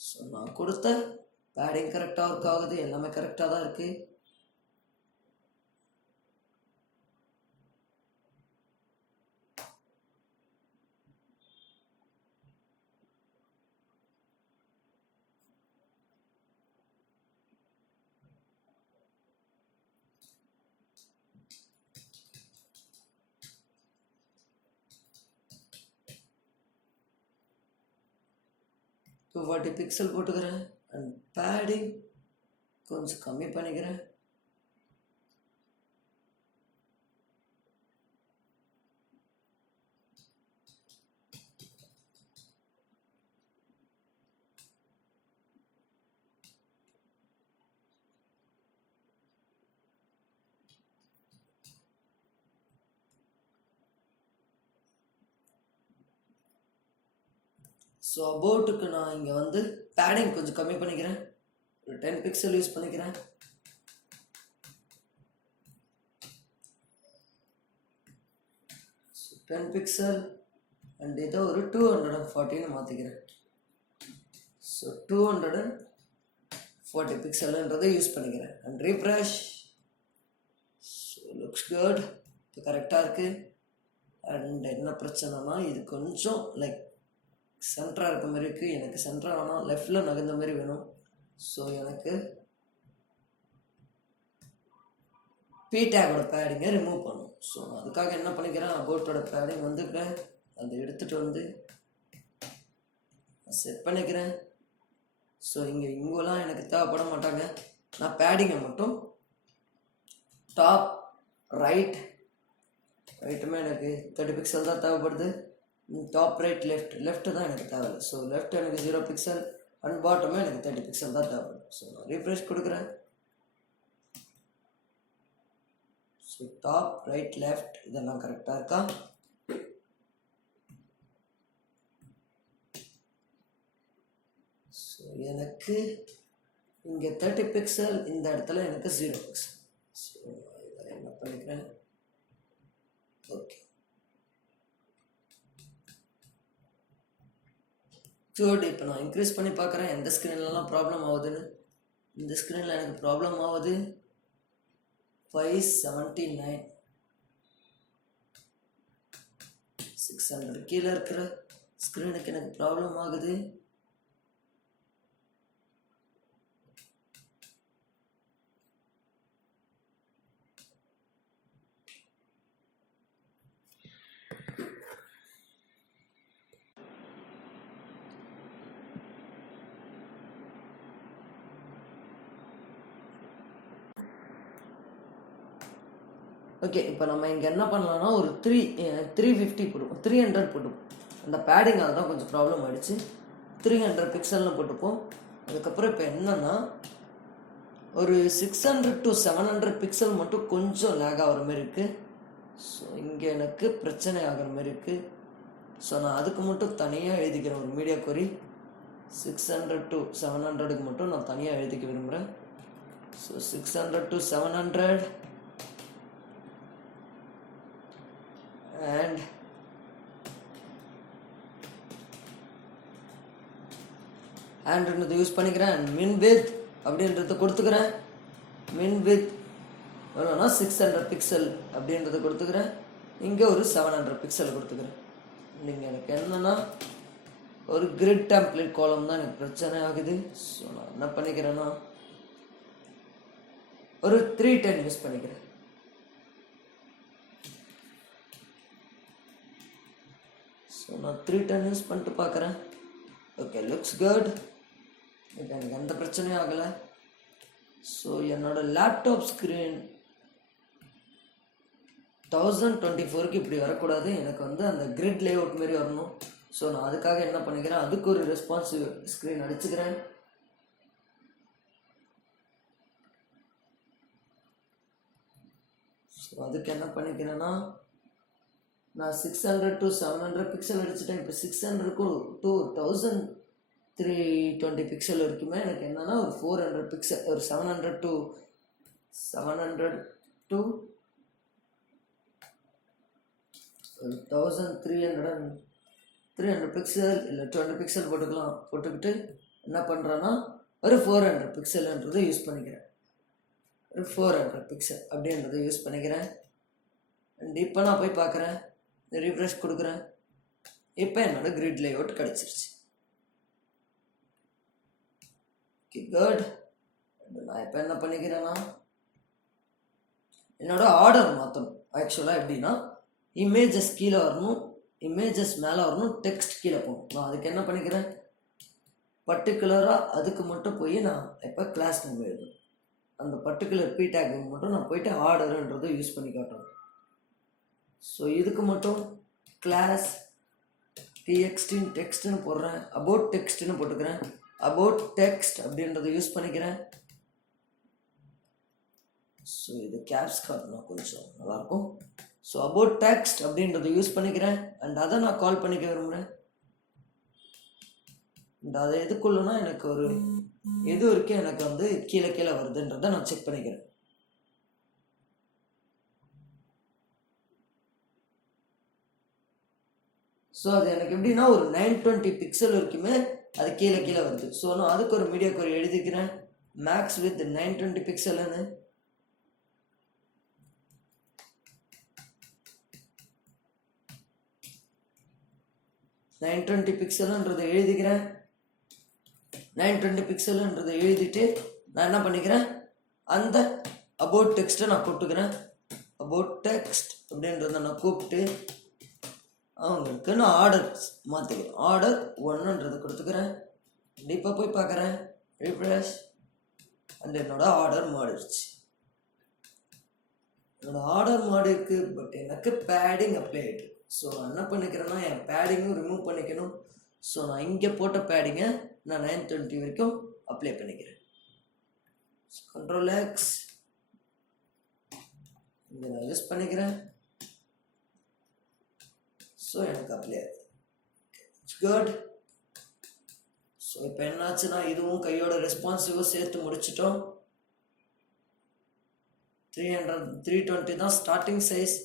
ஸோ நான் கொடுத்த பேடிங் கரெக்டாக ஒர்க் ஆகுது, எல்லாமே கரெக்டாக தான் இருக்குது. இப்போ 40 பிக்சல் போட்டுக்கிறேன். அண்ட் பேடிங் கொஞ்சம் கம்மி பண்ணிக்கிறேன். ஸோ அபவுட்டுக்கு நான் இங்கே வந்து பேடிங் கொஞ்சம் கம்மி பண்ணிக்கிறேன். ஒரு 10 பிக்சல் யூஸ் பண்ணிக்கிறேன். ஸோ 10 பிக்சல் அண்ட் இதை ஒரு 240ன்னு மாற்றிக்கிறேன். ஸோ 240 பிக்சல்ன்றதை யூஸ் பண்ணிக்கிறேன். And refresh. So looks good. இப்போ கரெக்டாக இருக்குது. அண்ட் என்ன பிரச்சனைனா, இது கொஞ்சம் லைக் சென்டராக இருக்க மாதிரி இருக்குது. எனக்கு சென்டராக வேணாம், லெஃப்டில் நகர்ந்த மாதிரி வேணும். ஸோ எனக்கு பி டேக்கோட பேடிங்கை ரிமூவ் பண்ணும். ஸோ அதுக்காக என்ன பண்ணிக்கிறேன், அபவுட்டோட பேடிங் வந்துக்கிறேன். அதை எடுத்துகிட்டு வந்து செட் பண்ணிக்கிறேன். ஸோ இங்கெல்லாம் எனக்கு தேவைப்பட மாட்டாங்க. நான் பேடிங்கை மட்டும் டாப் ரைட்டுமே எனக்கு 30 பிக்சல் தான் தேவைப்படுது. டாப் ரைட் லெஃப்ட் தான் எனக்கு தேவையில்லை. ஸோ லெஃப்ட் எனக்கு 0 பிக்சல் அண்ட் பாட்டமே எனக்கு 30 பிக்சல் தான் தேவைப்படுது. ஸோ நான் ரீஃப்ரெஷ் கொடுக்குறேன். ஸோ டாப் ரைட் லெஃப்ட் இதெல்லாம் கரெக்டாக இருக்கா? ஸோ எனக்கு இங்கே 30 பிக்சல், இந்த இடத்துல எனக்கு 0 பிக்சல். ஸோ இதை என்ன பண்ணிக்கிறேன், ஓகே குட். இப்போ நான் இன்க்ரீஸ் பண்ணி பார்க்குறேன் எந்த ஸ்க்ரீன்லலாம் ப்ராப்ளம் ஆகுதுன்னு. இந்த ஸ்க்ரீனில் எனக்கு ப்ராப்ளம் ஆகுது 579. 600 கீழே இருக்கிற ஸ்க்ரீனுக்கு எனக்கு ப்ராப்ளம் ஆகுது. ஓகே, இப்போ நம்ம இங்கே என்ன பண்ணலாம்னா ஒரு 350 போட்டுப்போம், 300 போட்டுப்போம். அந்த பேடிங் அதுதான் கொஞ்சம் ப்ராப்ளம் ஆகிடுச்சு. 300 பிக்சல்னு போட்டுப்போம். அதுக்கப்புறம் இப்போ என்னென்னா ஒரு 600 to 700 பிக்சல் மட்டும் கொஞ்சம் லேக் ஆகிற மாதிரி இருக்குது. ஸோ இங்கே எனக்கு பிரச்சனை ஆகிற மாதிரி இருக்குது. ஸோ நான் அதுக்கு மட்டும் தனியாக எழுதிக்கிறேன் ஒரு மீடியா கொரி. 600 to 700க்கு மட்டும் நான் தனியாக எழுதிக்க விரும்புகிறேன். ஸோ 600 to 700 அண்ட் யூஸ் பண்ணிக்கிறேன். மின் வித் அப்படின்றத கொடுத்துக்கிறேன். மின் வித் எவ்வளோனா 600 பிக்சல் அப்படின்றத கொடுத்துக்கிறேன். இங்கே ஒரு 700 பிக்சல் கொடுத்துக்கிறேன். நீங்கள் எனக்கு என்னென்னா ஒரு கிரிட் டெம்ப்ளேட் காலம் தான் எனக்கு பிரச்சனை ஆகுது. ஸோ நான் என்ன பண்ணிக்கிறேன்னா ஒரு 310 யூஸ் பண்ணிக்கிறேன். ஸோ நான் 310 யூஸ் பண்ணிட்டு பார்க்குறேன். Okay, looks good. இப்போ எனக்கு எந்த பிரச்சனையும் ஆகலை. ஸோ என்னோடய லேப்டாப் ஸ்க்ரீன் 1024க்கு இப்படி வரக்கூடாது. எனக்கு வந்து அந்த கிரிட் லேஅவுட் மாரி வரணும். ஸோ நான் அதுக்காக என்ன பண்ணிக்கிறேன், அதுக்கு ஒரு ரெஸ்பான்சிவ் ஸ்க்ரீன் அடிச்சுக்கிறேன். ஸோ அதுக்கு என்ன பண்ணிக்கிறேன்னா நான் 600 to 700 பிக்சல் அடிச்சுட்டேன். இப்போ 600 to 1320 பிக்சல் வரைக்குமே எனக்கு என்னென்னா ஒரு 400 பிக்சல், ஒரு 700 to 1300 பிக்சல் இல்லை 20 பிக்சல் போட்டுக்கலாம். போட்டுக்கிட்டு என்ன பண்ணுறேன்னா ஒரு 400 பிக்சல்ன்றதை யூஸ் பண்ணிக்கிறேன். ஒரு 400 பிக்சல் அப்படின்றத யூஸ் பண்ணிக்கிறேன். அண்ட் இப்போ நான் போய் பார்க்குறேன், ரிஃப்ரெஷ் கொடுக்குறேன். இப்போ என்னோடய கிரிட் லேஅவுட் கிடச்சிருச்சு. Okay, good. நான் இப்போ என்ன பண்ணிக்கிறேன்னா என்னோடய ஆர்டர் மாற்றணும். ஆக்சுவலாக எப்படின்னா இமேஜஸ் கீழே வரணும், இமேஜஸ் மேலே வரணும், டெக்ஸ்ட் கீழே போகணும். நான் அதுக்கு என்ன பண்ணிக்கிறேன், பர்டிகுலராக அதுக்கு மட்டும் போய் நான் இப்போ கிளாஸ் நேம் எழுதணும். அந்த பர்டிகுலர் பி டேக் மட்டும் நான் போயிட்டு ஆர்டருன்றதை யூஸ் பண்ணி காட்டுறேன். ஸோ இதுக்கு மட்டும் கிளாஸ் டெக்ஸ்ட்னு போடுறேன். அபவுட் டெக்ஸ்ட்னு போட்டுக்கிறேன். அபவுட் டெக்ஸ்ட் அப்படின்றத யூஸ் பண்ணிக்கிறேன். ஸோ இது கேப்ஸ் காட்டணும், கொஞ்சம் நல்லாயிருக்கும். ஸோ அபவுட் டெக்ஸ்ட் அப்படின்றத யூஸ் பண்ணிக்கிறேன். அண்ட் அதை நான் கால் பண்ணிக்க விரும்புகிறேன். அண்ட் அதை எதுக்குள்ளனா எனக்கு ஒரு எது வரைக்கும் எனக்கு வந்து கீழே கீழே வருதுன்றதை நான் செக் பண்ணிக்கிறேன். ஸோ அது எனக்கு எப்படின்னா ஒரு 920 பிக்சல் வரைக்குமே அது கீழே கீழே வருது. ஸோ நான் அதுக்கு ஒரு மீடியா கோரி எழுதிக்கிறேன், மேக்ஸ் வித் 920 பிக்சல்னு. பிக்சல்ன்றதை எழுதிக்கிறேன். 920 பிக்சல்ன்றதை எழுதிட்டு நான் என்ன பண்ணிக்கிறேன், அந்த அபவுட் டெக்ஸ்ட்டை நான் கூப்பிட்டுக்கிறேன். அபவுட் டெக்ஸ்ட் அப்படின்றத நான் கூப்பிட்டு அவங்களுக்கு நான் ஆர்டர் மாற்றிக்கிறேன். ஆர்டர் 1ன்றதை கொடுத்துக்கிறேன். கண்டிப்பாக போய் பார்க்குறேன், ரிஃப்ரெஷ். அண்ட் என்னோடய ஆர்டர் மாறிடுச்சு. என்னோடய ஆர்டர் மாறி இருக்குது. பட் எனக்கு பேடிங் அப்ளை ஆகிட்டு. ஸோ நான் என்ன பண்ணிக்கிறேன்னா என் பேடிங்கும் ரிமூவ் பண்ணிக்கணும். ஸோ நான் இங்கே போட்ட பேடிங்கை நான் 920 வரைக்கும் அப்ளை பண்ணிக்கிறேன். Ctrl+X இங்கே நான் யூஸ் பண்ணிக்கிறேன். ஸோ எனக்கு அப்ளை ஆகுது. It's good. ஸோ இப்போ என்னாச்சுன்னா இதுவும் கையோட ரெஸ்பான்சிவும் சேர்த்து முடிச்சிட்டோம். 320 தான் ஸ்டார்டிங் சைஸ்,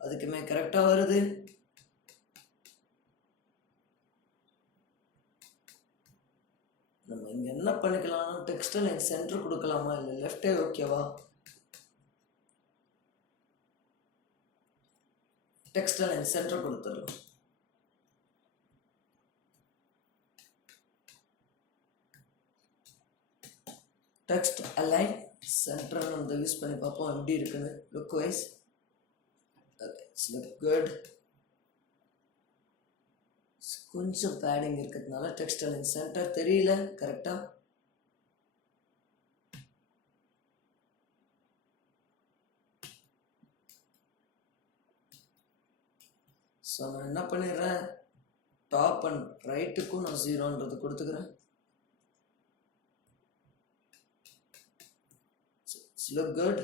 அதுக்குமே கரெக்டாக வருது. நம்ம இங்கே என்ன பண்ணிக்கலாம்னா டெக்ஸ்ட் லைன் சென்டர் கொடுக்கலாமா இல்லை லெஃப்டே ஓகேவா? டெக்ஸ்ட் லைன் சென்டர் கொடுத்துடலாம். டெக்ஸ்ட் அலைன் சென்டர் நம்ம யூஸ் பண்ணி பார்ப்போம் எப்படி இருக்குன்னு. Look wise it's look good. கொஞ்சம் பேடிங் இருக்கிறதுனால டெக்ஸ்ட் அலைன் சென்டர் தெரியல கரெக்டாக. ஸோ நான் என்ன பண்ணிடுறேன், டாப் அண்ட் ரைட்டுக்கும் நான் 0ன்றது கொடுத்துக்கிறேன். It's look good.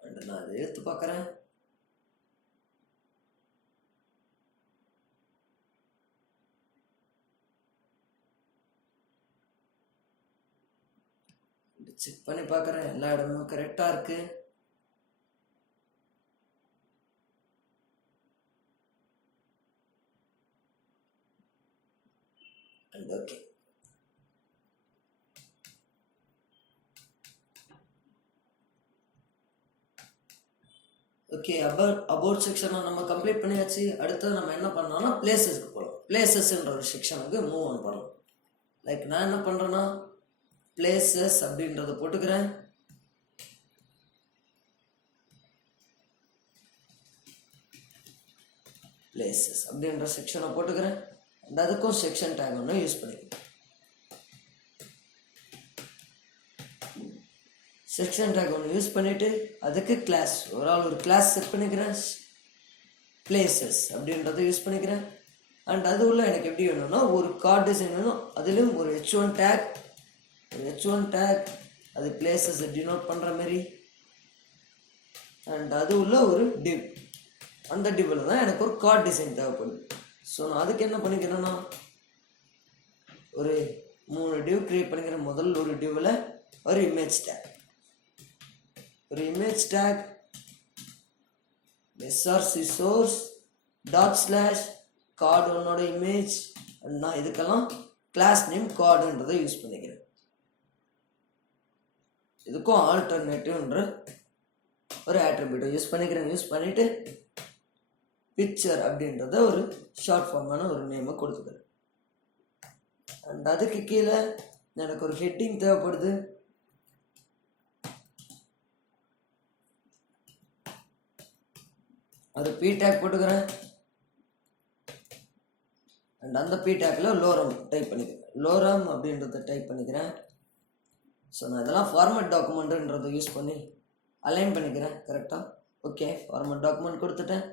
அண்ட் நான் அதை எடுத்து பார்க்குறேன். செக் பண்ணி பார்க்குறேன் எல்லா இடமும் கரெக்டாக இருக்குது. And okay. ஓகே, அபவுட் செக்ஷனை நம்ம கம்ப்ளீட் பண்ணியாச்சு. அடுத்து நம்ம என்ன பண்ணோம்னா பிளேசஸ்க்கு போகலாம். பிளேசஸ்ன்ற ஒரு செக்ஷனுக்கு மூவ் ஆன் பண்ணலாம். லைக் நான் என்ன பண்ணுறேன்னா பிளேசஸ் அப்படின்றத போட்டுக்கிறேன். பிளேசஸ் அப்படின்ற செக்ஷனை போட்டுக்கிறேன். அண்ட் அதுக்கும் செக்ஷன் டேக் ஒன்று யூஸ் பண்ணிக்கிறேன். செக்ஷன் டேக் ஒன்று யூஸ் பண்ணிவிட்டு அதுக்கு கிளாஸ் ஒரு கிளாஸ் செட் பண்ணிக்கிறேன். பிளேசஸ் அப்படின்றத யூஸ் பண்ணிக்கிறேன். அண்ட் அது உள்ள எனக்கு எப்படி வேணும்னா ஒரு கார்டு டிசைன் வேணும். அதுலேயும் ஒரு h1 டேக் அது பிளேசஸ் டினோட் பண்ணுற மாதிரி. அண்ட் அது உள்ள ஒரு டிவ், அந்த டிவ்வில் தான் எனக்கு ஒரு கார்டு டிசைன் தேவைப்படுது. ஸோ நான் அதுக்கு என்ன பண்ணிக்கிறேன்னா ஒரு 3 டிவ் கிரியேட் பண்ணிக்கிறேன். முதல்ல ஒரு டிவ்வில் ஒரு image take src source /, card ஒன்னோட இமேஜ். நான் இதுக்கெல்லாம் கிளாஸ் நேம் கார்டுன்றதை யூஸ் பண்ணிக்கிறேன். இதுக்கும் ஆல்டர்னேட்டிவ்ன்ற ஒரு ஆட்ரிபியூட்டை யூஸ் பண்ணிக்கிறேன். யூஸ் பண்ணிவிட்டு பிக்சர் அப்படின்றத ஒரு ஷார்ட் ஃபார்மான ஒரு நேமை கொடுத்துக்கிறேன். அண்ட் அதுக்கு கீழே எனக்கு ஒரு ஹெட்டிங் தேவைப்படுது. அது பி டேக் போட்டுக்கிறேன். அண்ட் அந்த பி டேக்கில் லோரம் டைப் பண்ணிக்கிறேன். லோரம் அப்படின்றத டைப் பண்ணிக்கிறேன். ஸோ நான் இதெல்லாம் ஃபார்மேட் டாக்குமெண்ட்டுன்றதை யூஸ் பண்ணி அலைன் பண்ணிக்கிறேன் கரெக்டாக. ஓகே, ஃபார்மேட் டாக்குமெண்ட் கொடுத்துட்டேன்.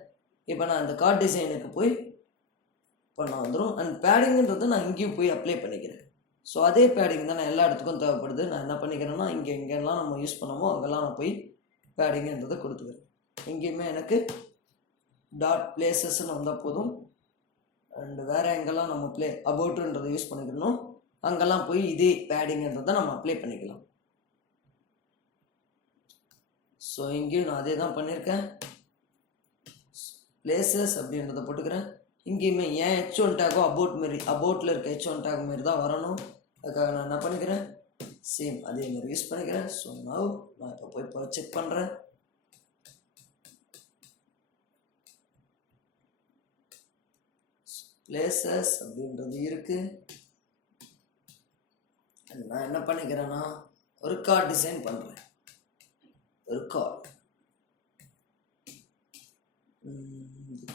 இப்போ நான் அந்த கார்டு டிசைனுக்கு போய் பண்ண வந்துடும். அண்ட் பேடிங்கிறது நான் இங்கேயும் போய் அப்ளை பண்ணிக்கிறேன். ஸோ அதே பேடிங் தான் நான் எல்லா இடத்துக்கும் தேவைப்படுது. நான் என்ன பண்ணிக்கிறேன்னா எங்கெல்லாம் நம்ம யூஸ் பண்ணமோ அங்கெல்லாம் நான் போய் பேடிங்கிறதை கொடுத்துக்கிறேன். எங்கேயுமே எனக்கு டாட் பிளேசஸ்ன்னு வந்தால் போதும். அண்டு வேறு எங்கெல்லாம் நம்ம அபவுட்ன்றதை யூஸ் பண்ணிக்கணும் அங்கெல்லாம் போய் இதே பேடிங்கிறத நம்ம அப்ளை பண்ணிக்கலாம். ஸோ இங்கேயும் நான் அதே தான் பண்ணியிருக்கேன். பிளேசஸ் அப்படின்றத போட்டுக்கிறேன். இங்கேயுமே ஏன் h1 டேக்கோ அபவுட்டில் இருக்க h1 டேக் மாரி தான் வரணும். அதுக்காக நான் என்ன பண்ணிக்கிறேன், சேம் அதே மாதிரி யூஸ் பண்ணிக்கிறேன். ஸோ நான் இப்போ போய் செக் பண்ணுறேன். பிளேசஸ் அப்படின்றது இருக்கு. நான் என்ன பண்ணிக்கிறேன்னா ஒரு கார்டு டிசைன் பண்ணுறேன். ஒரு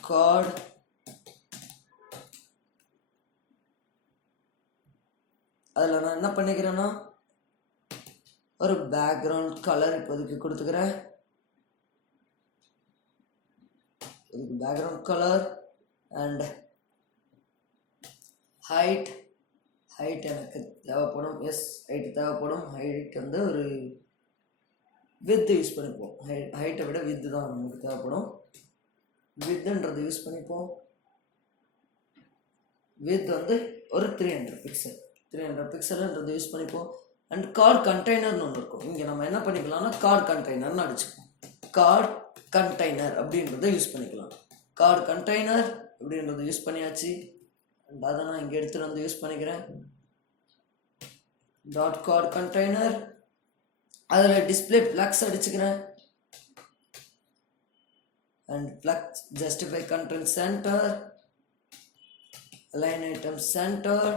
கார்டு அதில் நான் என்ன பண்ணிக்கிறேன்னா ஒரு பேக்ரவுண்ட் கலர் இப்போதைக்கு கொடுத்துக்கிறேன். இதுக்கு பேக்ரவுண்ட் கலர் அண்ட் ஹைட் எனக்கு தேவைப்படும். ஹைட் தேவைப்படும். ஹைட் வந்து ஒரு வித் யூஸ் பண்ணிப்போம். ஹைட்டை விட வித்து தான் நமக்கு தேவைப்படும். வித்துன்றது யூஸ் பண்ணிப்போம். வித் வந்து ஒரு 300 பிக்சல்ன்றது யூஸ் பண்ணிப்போம். அண்ட் கார்டு கண்டெய்னர்னு ஒன்று இருக்கும். இங்கே நம்ம என்ன பண்ணிக்கலாம்னா கார்டு கண்டெய்னர்னு அடிச்சுப்போம். கார்டு கண்டெய்னர் அப்படின்றத யூஸ் பண்ணிக்கலாம். கார்டு கண்டெய்னர் அப்படின்றத யூஸ் பண்ணியாச்சு. அண்ட் அதை நான் இங்கே எடுத்துகிட்டு வந்து யூஸ் பண்ணிக்கிறேன். டாட் கார்டு கண்டெய்னர் அதில் டிஸ்பிளே ஃப்ளக்ஸ் அடிச்சுக்கிறேன். And flex justify control centre align item centre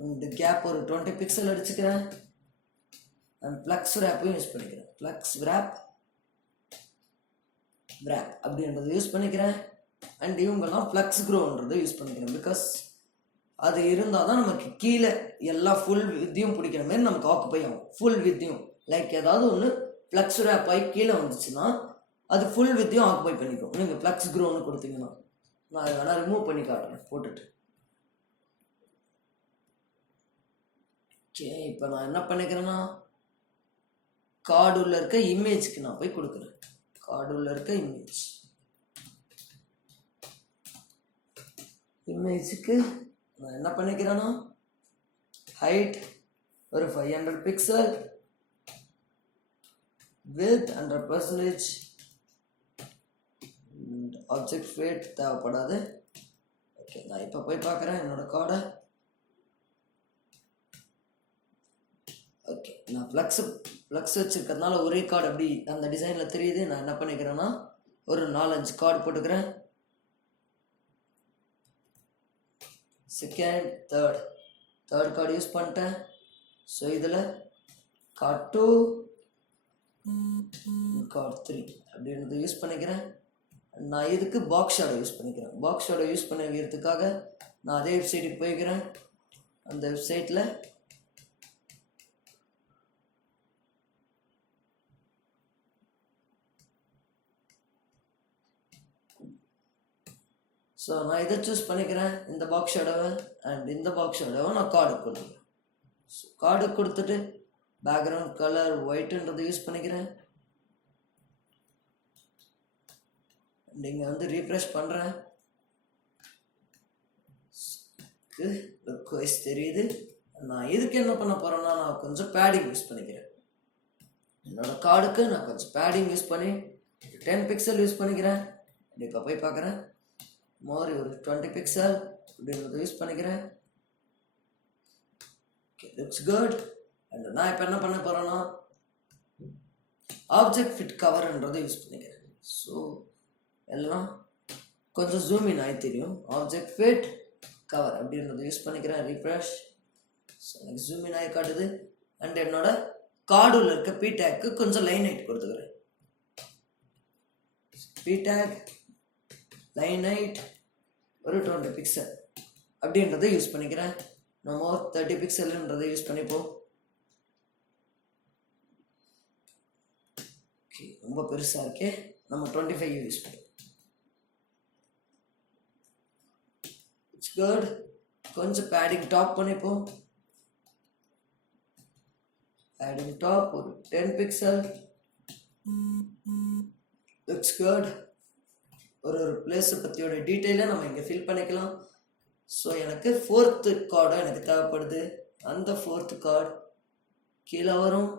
இந்த கேப் ஒரு 20 பிக்சல் அடிச்சுக்கிறேன். அண்ட் ஃப்ளக்ஸ் ரேப்பையும் யூஸ் பண்ணிக்கிறேன். ஃப்ளக்ஸ் ரேப் அப்படின்றத யூஸ் பண்ணிக்கிறேன். அண்ட் இவங்கெல்லாம் ஃப்ளக்ஸ் க்ரோன்றதை யூஸ் பண்ணிக்கிறேன். பிகாஸ் அது இருந்தால் தான் நமக்கு கீழே எல்லா ஃபுல் வித்தையும் பிடிக்கிற மாதிரி நமக்கு ஆக்குப்பை ஆகும். ஃபுல் வித்தையும் லைக் ஏதாவது ஒன்று ஃப்ளக்ஸ் ரேப் ஆகி கீழே வந்துச்சுன்னா அது ஃபுல் வித்தையும் ஆக்குப்பை பண்ணிக்கும். நீங்கள் ஃப்ளக்ஸ் க்ரோன்னு கொடுத்தீங்கன்னா நான் அதை வேணால் ரிமூவ் பண்ணி காட்டுறேன் போட்டுட்டு. ஓகே, இப்போ நான் என்ன பண்ணிக்கிறேன்னா கார்டு உள்ள இருக்க இமேஜ்க்கு நான் போய் கொடுக்குறேன். கார்டு உள்ள இருக்க இமேஜுக்கு நான் என்ன பண்ணிக்கிறேன்னா ஹைட் ஒரு 500 பிக்சல் வித் 100%. ஆப்ஜெக்ட் ஃபேட் தேவைப்படாது. ஓகே, நான் இப்போ போய் பார்க்குறேன் என்னோட கார்டை. ஓகே, நான் ஃப்ளக்ஸ் வச்சுருக்கிறதுனால ஒரே கார்டு அப்படி அந்த டிசைனில் தெரியுது. நான் என்ன பண்ணிக்கிறேன்னா ஒரு 4-5 கார்டு போட்டுக்கிறேன். செகண்ட் தேர்ட் கார்டு யூஸ் பண்ணிட்டேன். ஸோ இதில் கார்டு 2 கார்டு 3 அப்படின்றது யூஸ் பண்ணிக்கிறேன். நான் இதுக்கு பாக்ஸ் ஷேடோ யூஸ் பண்ணிக்கிறேன். பாக்ஸ் ஷேடோ யூஸ் பண்ணிக்கிறதுக்காக நான் அதே வெப்சைட்டுக்கு போய்க்கிறேன். அந்த வெப்சைட்டில் ஸோ நான் இதை சூஸ் பண்ணிக்கிறேன், இந்த பாக்ஸ் ஷேடோவை. அண்ட் இந்த பாக்ஸ் ஷேடோவை நான் கார்டுக்கு கொடுக்குறேன். ஸோ கார்டுக்கு கொடுத்துட்டு பேக்ரவுண்ட் கலர் ஒயிட்டுன்றதை யூஸ் பண்ணிக்கிறேன். அண்ட் இங்கே வந்து ரீஃப்ரெஷ் பண்ணுறேன். லுக் வைஸ் தெரியுது. நான் இதுக்கு என்ன பண்ண போகிறேன்னா நான் கொஞ்சம் பேடிங் யூஸ் பண்ணிக்கிறேன். என்னோடய கார்டுக்கு நான் கொஞ்சம் பேடிங் யூஸ் பண்ணி 10 பிக்சல் யூஸ் பண்ணிக்கிறேன். இப்போ போய் பார்க்குறேன். மோர் ஒரு 20 பிக்சல் அப்படின்றத யூஸ் பண்ணிக்கிறேன். Okay, looks good. அண்ட் நான் இப்போ என்ன பண்ண போகிறேன்னா ஆப்ஜெக்ட் ஃபிட் கவர்ன்றதை யூஸ் பண்ணிக்கிறேன். ஸோ எல்லாம் கொஞ்சம் ஜூம் இன் ஆகி தெரியும். ஆப்ஜெக்ட் ஃபிட் கவர் அப்படின்றத யூஸ் பண்ணிக்கிறேன். ரீஃப்ரெஷ். ஸோ எனக்கு ஜூம் இன் ஆகி காட்டுது. அண்ட் என்னோட கார்டில் இருக்க பி டேக்கு கொஞ்சம் லைன் ஹைட் கொடுத்துக்கிறேன். பி டேக் லைன் ஹைட் ஒரு 20 பிக்சல் அப்படின்றத யூஸ் பண்ணிக்கிறேன். நம்ம 30 பிக்சல்ன்றதை யூஸ் பண்ணிப்போம். ஓகே, ரொம்ப பெருசாக இருக்கே, நம்ம 25 யூஸ் பண்ணிப்போம். It's good. கொஞ்சம் பேடிங் டாப் பண்ணிப்போம். பேடிங் டாப் ஒரு 10 பிக்சல். Looks good. ஒரு பிளேஸை பற்றியோட டீட்டெயிலை நம்ம இங்கே ஃபில் பண்ணிக்கலாம். ஸோ எனக்கு 4th கார்டும் எனக்கு தேவைப்படுது. அந்த 4th கார்டு கீழே வரும்.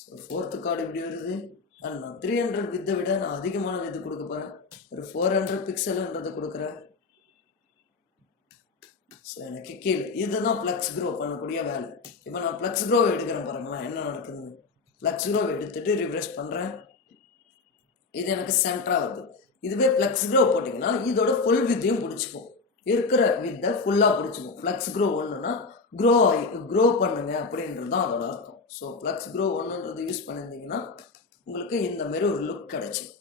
ஸோ 4th கார்டு இப்படி வருது. அண்ட் நான் 300 வித்தை விட நான் அதிகமான வித்து கொடுக்க போகிறேன். ஒரு 400 பிக்சல்ன்றதை கொடுக்குறேன். ஸோ எனக்கு கீழே இதுதான் ஃப்ளக்ஸ் க்ரோ பண்ணக்கூடிய வேலை. இப்போ நான் ஃப்ளக்ஸ் க்ரோ எடுக்கிறேன் பாருங்களேன் என்ன நடக்குதுன்னு. ஃப்ளக்ஸ் க்ரோ எடுத்துகிட்டு ரிஃப்ரெஷ் பண்ணுறேன். இது எனக்கு சென்டராக வருது. இதுவே ஃப்ளக்ஸ் க்ரோ போட்டிங்கன்னா இதோட ஃபுல் வித்தையும் பிடிச்சிக்கும். இருக்கிற வித்தை ஃபுல்லாக பிடிச்சிக்கும். ஃப்ளக்ஸ் க்ரோ ஒன்றுனா க்ரோ பண்ணுங்க அப்படின்றது தான் அதோட அர்த்தம். ஸோ ஃப்ளக்ஸ் க்ரோ ஒன்றுன்றது யூஸ் பண்ணியிருந்தீங்கன்னா உங்களுக்கு இந்த மாதிரி ஒரு லுக் கிடைச்சிடும்.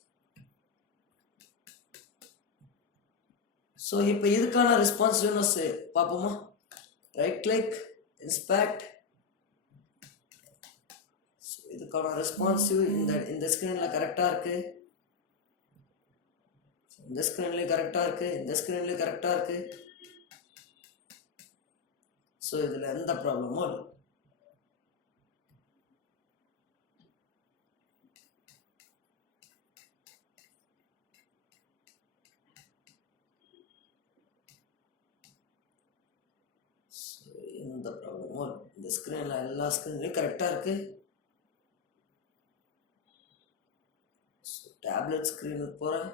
ஸோ இப்போ இதுக்கான ரெஸ்பான்சிவ்னஸ் பார்ப்போமா. Right click, inspect. ஸோ இதுக்கான ரெஸ்பான்சிவ் இந்த ஸ்க்ரீனில் கரெக்டாக இருக்குது. இந்த ஸ்க்ரீன்லேயும் கரெக்டாக இருக்குது. இந்த ஸ்க்ரீன்லேயும் கரெக்டாக இருக்குது. ஸோ இதில் எந்த ப்ராப்ளமும் இல்லை. எந்த ப்ராப்ளமும் இல்லை. இந்த ஸ்க்ரீனில் எல்லா ஸ்க்ரீன்லேயும் கரெக்டாக இருக்குது. ஸோ டேப்லெட் ஸ்க்ரீனுக்கு போகிறேன்.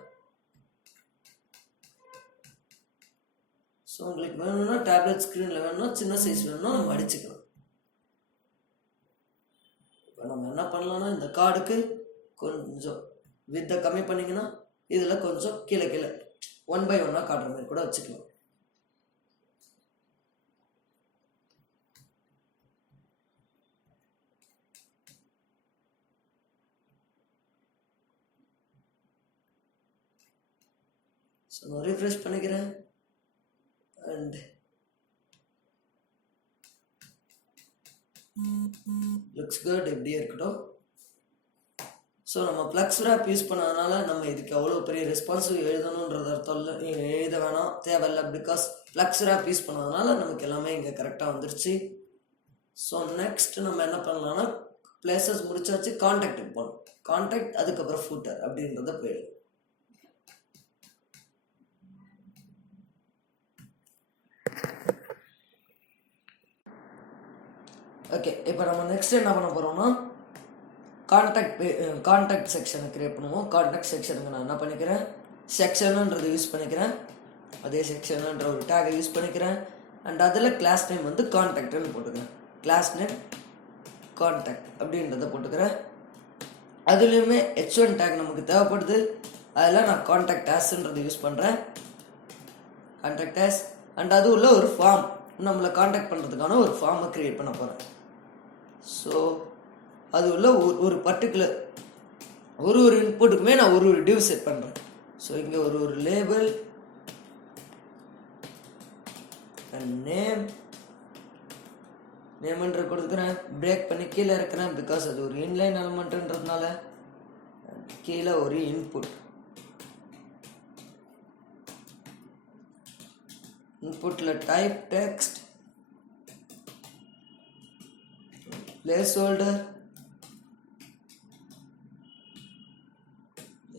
ஸோ உங்களுக்கு வேணும்னா டேப்லெட் ஸ்க்ரீனில் வேணும்னா சின்ன சைஸ் வேணும்னா நம்ம அடிச்சுக்கலாம். கார்டுக்கு கொஞ்சம் வித்தை கம்மி பண்ணிங்கன்னா இதில் கொஞ்சம் கீழே 1 by 1 காட்டுற மாதிரி கூட வச்சுக்கலாம். ஸோ நான் ரீஃப்ரெஷ் பண்ணிக்கிறேன். அண்ட் லுக்ஸ் குட், எப்படியே இருக்கட்டும். ஸோ நம்ம ப்ளக்ஸ் ரேப் யூஸ் பண்ணதுனால நம்ம இதுக்கு அவ்வளோ பெரிய ரெஸ்பான்சிவ் எழுதணுன்றது அர்த்தம் இல்லை, எழுத வேணாம், தேவையில்லை. பிகாஸ் ப்ளக்ஸ் ரேப் யூஸ் பண்ணதுனால நமக்கு எல்லாமே இங்கே கரெக்டாக வந்துருச்சு. ஸோ நெக்ஸ்ட் நம்ம என்ன பண்ணலாம்னா பிளேசஸ் முடிச்சாச்சு, கான்டாக்டுக்கு போகணும். கான்டாக்ட் அதுக்கப்புறம் ஃபூட்டர் அப்படின்றத போயிடும். ஓகே, இப்போ நம்ம நெக்ஸ்ட் என்ன பண்ண போகிறோம்னா கான்டாக்ட் செக்ஷனை க்ரியேட் பண்ணுவோம். கான்டாக்ட் செக்ஷனுக்கு நான் என்ன பண்ணிக்கிறேன், செக்ஷனுன்றது யூஸ் பண்ணிக்கிறேன். அதே செக்ஷனுன்ற ஒரு டேகை யூஸ் பண்ணிக்கிறேன். அண்ட் அதில் கிளாஸ் நேம் வந்து கான்டாக்ட்னு போட்டுக்கிறேன். கிளாஸ் நேம் கான்டாக்ட் அப்படின்றத போட்டுக்கிறேன். அதுலேயுமே H1 டேக் நமக்கு தேவைப்படுது. அதில் நான் கான்டாக்ட் ஆஸ்ன்றது யூஸ் பண்ணுறேன். கான்டாக்ட் ஆஸ் அண்ட் அது உள்ள ஒரு ஃபார்ம், நம்மளை கான்டாக்ட் பண்ணுறதுக்கான ஒரு ஃபார்மை க்ரியேட் பண்ண போகிறேன். ஸோ அது உள்ள ஒரு பர்டிகுலர் ஒரு இன்புட்டுக்குமே நான் ஒரு டிவ் செட் பண்ணுறேன். ஸோ இங்கே ஒரு லேபிள் அண்ட் நேம்ன்ற கொடுக்குறேன். பிரேக் பண்ணி கீழே இருக்கிறேன், பிகாஸ் அது ஒரு இன்லைன் எலமெண்ட்ன்றதுனால. கீழே ஒரு இன்புட்டில் type text, placeholder,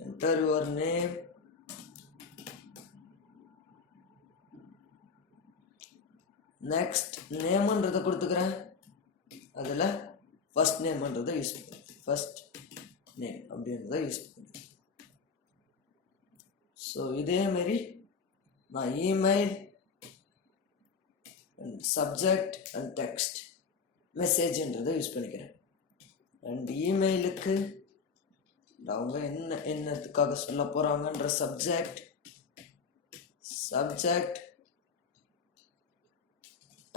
enter your name, next நேம்ன்றதை கொடுத்துக்கிறேன். அதில் ஃபர்ஸ்ட் நேம்ன்றதை யூஸ் பண்ணுறேன். ஃபர்ஸ்ட் நேம் அப்படின்றத யூஸ் பண்ணுறேன். ஸோ இதேமாரி நான் email and subject and text மெசேஜ்ன்றதை யூஸ் பண்ணிக்கிறேன். அண்ட் இமெயிலுக்கு அவங்க என்னத்துக்காக சொல்ல போகிறாங்கன்ற சப்ஜெக்ட்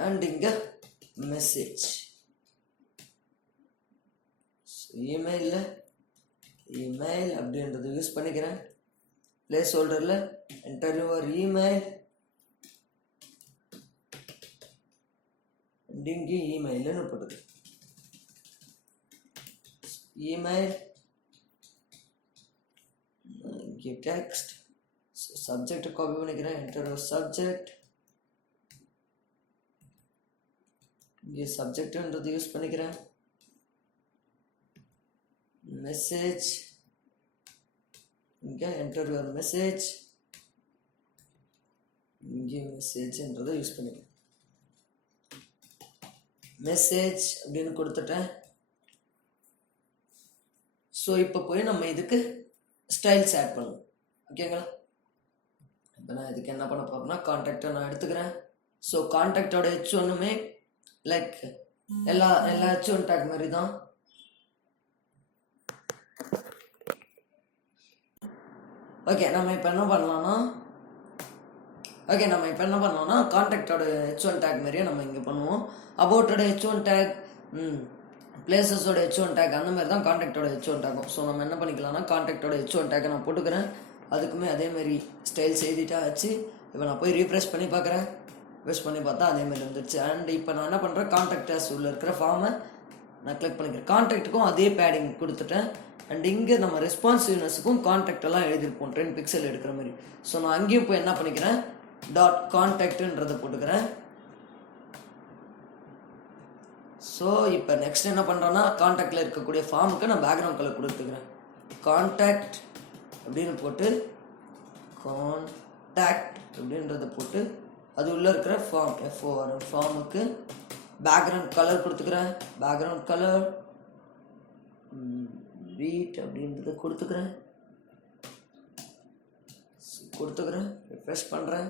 அண்ட் இங்கே மெசேஜ். இமெயில் அப்படின்றத யூஸ் பண்ணிக்கிறேன். பிளேஸ் ஹோல்டரில் என்டர் யுவர் இமெயில், இங்கே இமெயில்னு போட்டுது. இமெயில் இங்கே டெக்ஸ்ட், சப்ஜெக்ட் காப்பி பண்ணிக்கிறேன். என்டர் சப்ஜெக்ட், இங்கே சப்ஜெக்ட்ன்றது யூஸ் பண்ணிக்கிறேன். மெசேஜ், இங்கே என்டர் யுவர் மெசேஜ், இங்கே மெசேஜ்ன்றதை யூஸ் பண்ணிக்கிறேன். மெசேஜ் அப்படின்னு கொடுத்துட்டேன். ஸோ இப்போ போய் நம்ம இதுக்கு ஸ்டைல்ஸ் ஆட் பண்ணுவோம். ஓகேங்களா? இப்போ நான் இதுக்கு என்ன பண்ண போகிறேன்னா கான்டாக்டை நான் எடுத்துக்கிறேன். ஸோ கான்டாக்டோட H1மே லைக் எல்லா H1 டேக் மாதிரி தான். ஓகே, நம்ம இப்போ என்ன பண்ணலாம்னா கான்டாக்டோட H1 டேக் மாதிரியே நம்ம இங்கே பண்ணுவோம். அபவுட்டோட H1 டேக், பிளேசஸோட H1 டேக் அந்த மாதிரி தான் கான்டாக்டோட H1 டேக்கும். ஸோ நம்ம என்ன பண்ணிக்கலாம்னா கான்டாக்டோட H1 டேக்கை நான் போட்டுக்கிறேன். அதுக்குமே அதேமாரி ஸ்டைல்ஸ் எழுதிட்டா ஆச்சு. இப்போ நான் போய் ரீஃப்ரெஷ் பண்ணி பார்க்குறேன். ரிஃப்ரெஷ் பண்ணி பார்த்தா அதேமாதிரி வந்துடுச்சு. அண்ட் இப்போ நான் என்ன பண்ணுறேன், கான்டாக்ட் ஆஸ் உள்ள இருக்கிற ஃபார்மை நான் கிளிக் பண்ணிக்கிறேன். கான்டாக்ட்டுக்கும் அதே பேடிங் கொடுத்துட்டேன். அண்ட் இங்கே நம்ம ரெஸ்பான்சிவ்னஸுக்கும் கான்டாக்டெல்லாம் எழுதிருப்போம் 10 பிக்சல் எடுக்கிற மாதிரி. ஸோ நான் அங்கேயும் போய் என்ன பண்ணிக்கிறேன், .contact போட்டுக்கிறேன். ஸோ இப்போ நெக்ஸ்ட் என்ன பண்ணுறேன்னா கான்டாக்டில் இருக்கக்கூடிய ஃபார்முக்கு நான் பேக்ரவுண்ட் கலர் கொடுத்துக்கிறேன். கான்டாக்ட் அப்படின்னு போட்டு கான்டாக்ட் அப்படின்றத போட்டு அது உள்ளே இருக்கிற ஃபார்ம் ஃபார்முக்கு பேக்ரவுண்ட் கலர் கொடுத்துக்கிறேன். பேக்ரவுண்ட் கலர் வீட் அப்படின்றத கொடுத்துக்கிறேன். ரிஃப்ரெஷ் பண்ணுறேன்.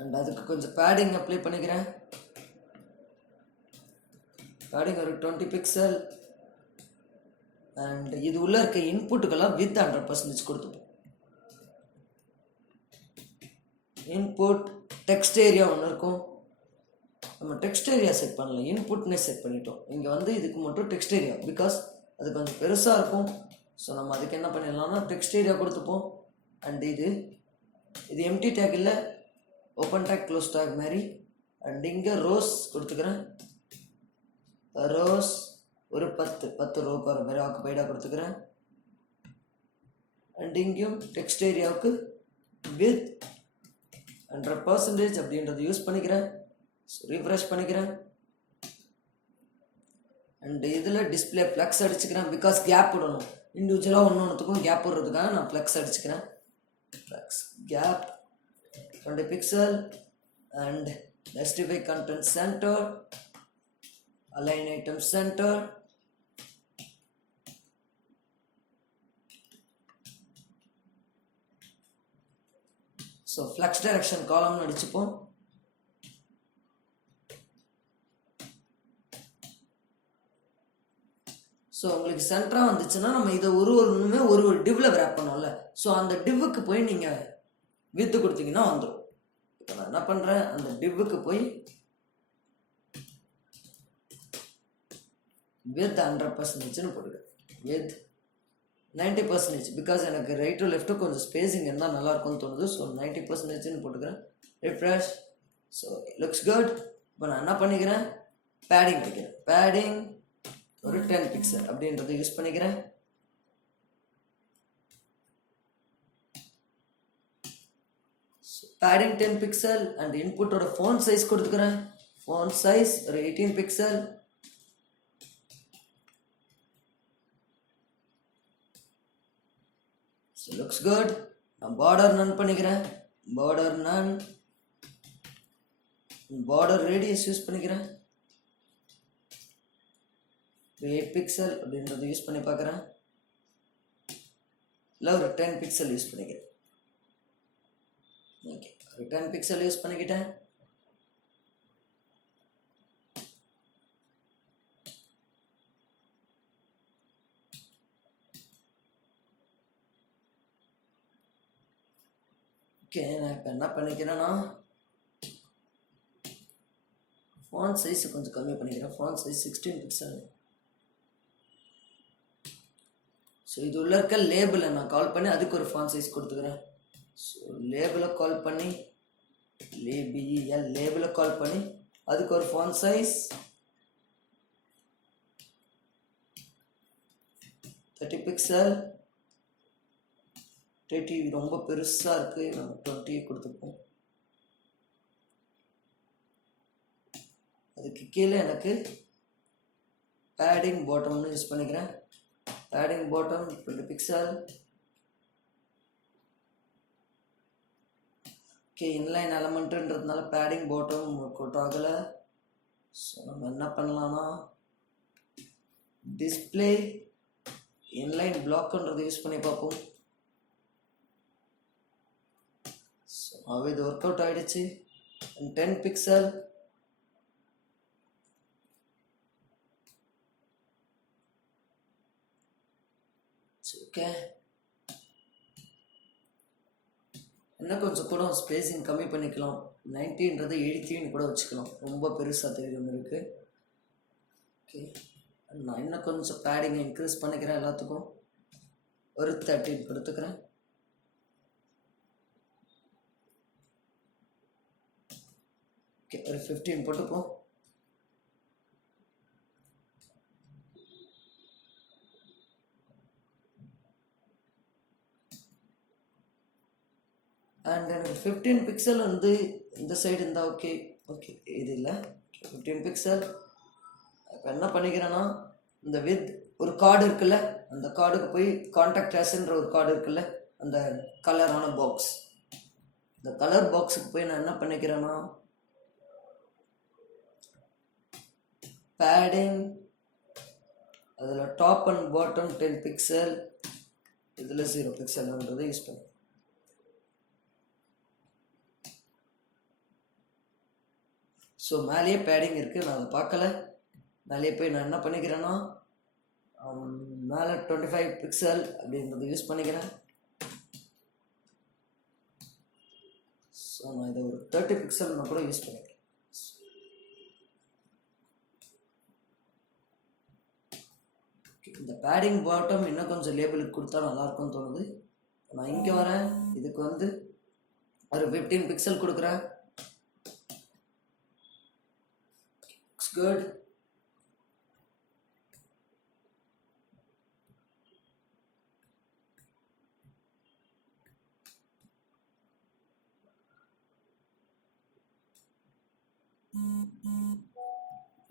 அண்ட் அதுக்கு கொஞ்சம் பேடிங் அப்ளை பண்ணிக்கிறேன். பேடிங் ஒரு 20 பிக்சல். அண்ட் இது உள்ள இருக்க இன்புட்டுக்கெல்லாம் வித் 100% கொடுத்துப்போம். இன்புட் டெக்ஸ்ட் ஏரியா ஒன்று இருக்கும், நம்ம டெக்ஸ்ட் ஏரியா செட் பண்ணல, இன்புட்னே செட் பண்ணிட்டோம். இங்கே வந்து இதுக்கு மட்டும் டெக்ஸ்ட் ஏரியா, பிகாஸ் அது கொஞ்சம் பெருசாக இருக்கும். ஸோ நம்ம அதுக்கு என்ன பண்ணிடலாம்னா டெக்ஸ்ட் ஏரியா கொடுத்துப்போம். அண்ட் இது எம்டி டேக் இல்லை, ஓப்பன் டேக் க்ளோஸ் டேக் மாதிரி. அண்ட் இங்கே ரோஸ் கொடுத்துக்கிறேன், ரோஸ் ஒரு 10 ரோ போகிற மாதிரி ஆக்குபைடாக கொடுத்துக்கிறேன். அண்ட் இங்கேயும் டெக்ஸ்ட் ஏரியாவுக்கு வித் 100% அப்படின்றது யூஸ் பண்ணிக்கிறேன். ஸோ ரீஃப்ரெஷ் பண்ணிக்கிறேன். அண்ட் இதில் டிஸ்பிளே ஃப்ளக்ஸ் அடிச்சுக்கிறேன், பிகாஸ் கேப் விடணும். இண்டிவிஜுவலாக ஒன்றுத்துக்கும் கேப் விடுறதுக்காக நான் ஃப்ளக்ஸ் அடிச்சுக்கிறேன். Flex gap 20 pixel. And justify content center, align item center. So flex direction காலம்னு அடிச்சுப்போம். ஸோ உங்களுக்கு சென்டராக வந்துச்சுன்னா நம்ம இதை ஒன்றுமே ஒரு டிவ்வில் ரேப் பண்ணோம்ல, ஸோ அந்த டிவ்வுக்கு போய் நீங்கள் வித்து கொடுத்தீங்கன்னா வந்துடும். இப்போ நான் என்ன பண்ணுறேன், அந்த டிவ்வுக்கு போய் வித் 100%ன்னு போட்டுக்கிறேன், வித் 90%, பிகாஸ் எனக்கு ரைட் டு லெஃப்ட்டு கொஞ்சம் ஸ்பேஸிங் இருந்தால் நல்லாயிருக்கும்னு தோணுது. ஸோ 90%ன்னு போட்டுக்கிறேன். ரிஃப்ரெஷ். So looks good. இப்போ நான் என்ன பண்ணிக்கிறேன், பேடிங் வைக்கிறேன். பேடிங் ஒரு 10 பிக்சல் அப்படின்றத யூஸ் பண்ணிக்கிறேன். Padding 10 pixel. அண்ட் இன்புட்டோட ஃபோன் சைஸ் கொடுத்துக்கிறேன். ஃபோன் சைஸ் ஒரு 18 பிக்சல். So looks good. நான் பார்டர் நன் பண்ணிக்கிறேன். Border none. Border radius use பண்ணிக்கிறேன். 8 பிக்சல் அப்படின்றத யூஸ் பண்ணி பார்க்குறேன். இல்லை ஒரு 10 பிக்சல் யூஸ் பண்ணிக்கிறேன். ஓகே, ஒரு 10 பிக்சல் யூஸ் பண்ணிக்கிட்டேன். ஓகே, நான் இப்போ என்ன பண்ணிக்கிறேன்னா ஃபாண்ட் சைஸை கொஞ்சம் கம்மி பண்ணிக்கிறேன். Font size 16 pixel. ஸோ இது உள்ள இருக்க லேபிளை நான் கால் பண்ணி அதுக்கு ஒரு ஃபாண்ட் சைஸ் கொடுத்துக்கிறேன். ஸோ லேபிளை கால் பண்ணி லேபிளை கால் பண்ணி அதுக்கு ஒரு ஃபாண்ட் சைஸ் 30 பிக்சல். 30 ரொம்ப பெருசாக இருக்குது, நம்ம 20 கொடுத்துப்போம். அதுக்கு கீழே எனக்கு பேடிங் பாட்டம்னு யூஸ் பண்ணிக்கிறேன். Padding bottom 20 pixel. Okay, inline எலமெண்ட்டுன்றதுனால பேடிங் பாட்டம் ஒர்க் அவுட் ஆகலை. ஸோ நம்ம என்ன பண்ணலாம்னா டிஸ்பிளே இன்லைன் பிளாக்ன்றதை யூஸ் பண்ணி பார்ப்போம். ஸோ இது ஒர்க் அவுட் ஆகிடுச்சு. 10 பிக்சல். ஓகே, இன்னும் கொஞ்சம் கூட ஸ்பேஸிங் கம்மி பண்ணிக்கலாம். 90ன்றது 83 கூட வச்சுக்கலாம், ரொம்ப பெருசாக தெரியும் இருக்குது. ஓகே, நான் இன்னும் கொஞ்சம் பேடிங்கை இன்க்ரீஸ் பண்ணிக்கிறேன். எல்லாத்துக்கும் ஒரு 13 கொடுத்துக்கிறேன். ஓகே, ஒரு 15 போட்டுப்போம். அண்ட் எனக்கு 15 பிக்சல் வந்து இந்த சைடு இருந்தால் ஓகே. ஓகே, இது இல்லை. 15 பிக்சல். இப்போ என்ன பண்ணிக்கிறேன்னா இந்த வித் ஒரு கார்டு இருக்குல்ல, அந்த கார்டுக்கு போய் கான்டாக்ட் ஆஸ்ன்ற ஒரு கார்டு இருக்குல்ல, அந்த கலரான பாக்ஸ், இந்த கலர் பாக்ஸுக்கு போய் நான் என்ன பண்ணிக்கிறேன்னா பேடிங், அதில் டாப் அண்ட் பாட்டம் 10 பிக்சல், இதில் 0 பிக்சல்ன்றதை யூஸ் பண்ணி. ஸோ மேலேயே பேடிங் இருக்குது, நான் அதை பார்க்கல. மேலே போய் நான் என்ன பண்ணிக்கிறேன்னா மேலே 25 பிக்சல் அப்படின்றத யூஸ் பண்ணிக்கிறேன். ஸோ நான் இதை ஒரு 30 பிக்சல்னா கூட யூஸ் பண்ணிக்கிறேன். இந்த பேடிங் பாட்டம் இன்னும் கொஞ்சம் லேபிளுக்கு கொடுத்தா நல்லாயிருக்கும்னு தோணுது. நான் இங்கே வரேன், இதுக்கு வந்து ஒரு 15 பிக்சல் கொடுக்குறேன். It's good.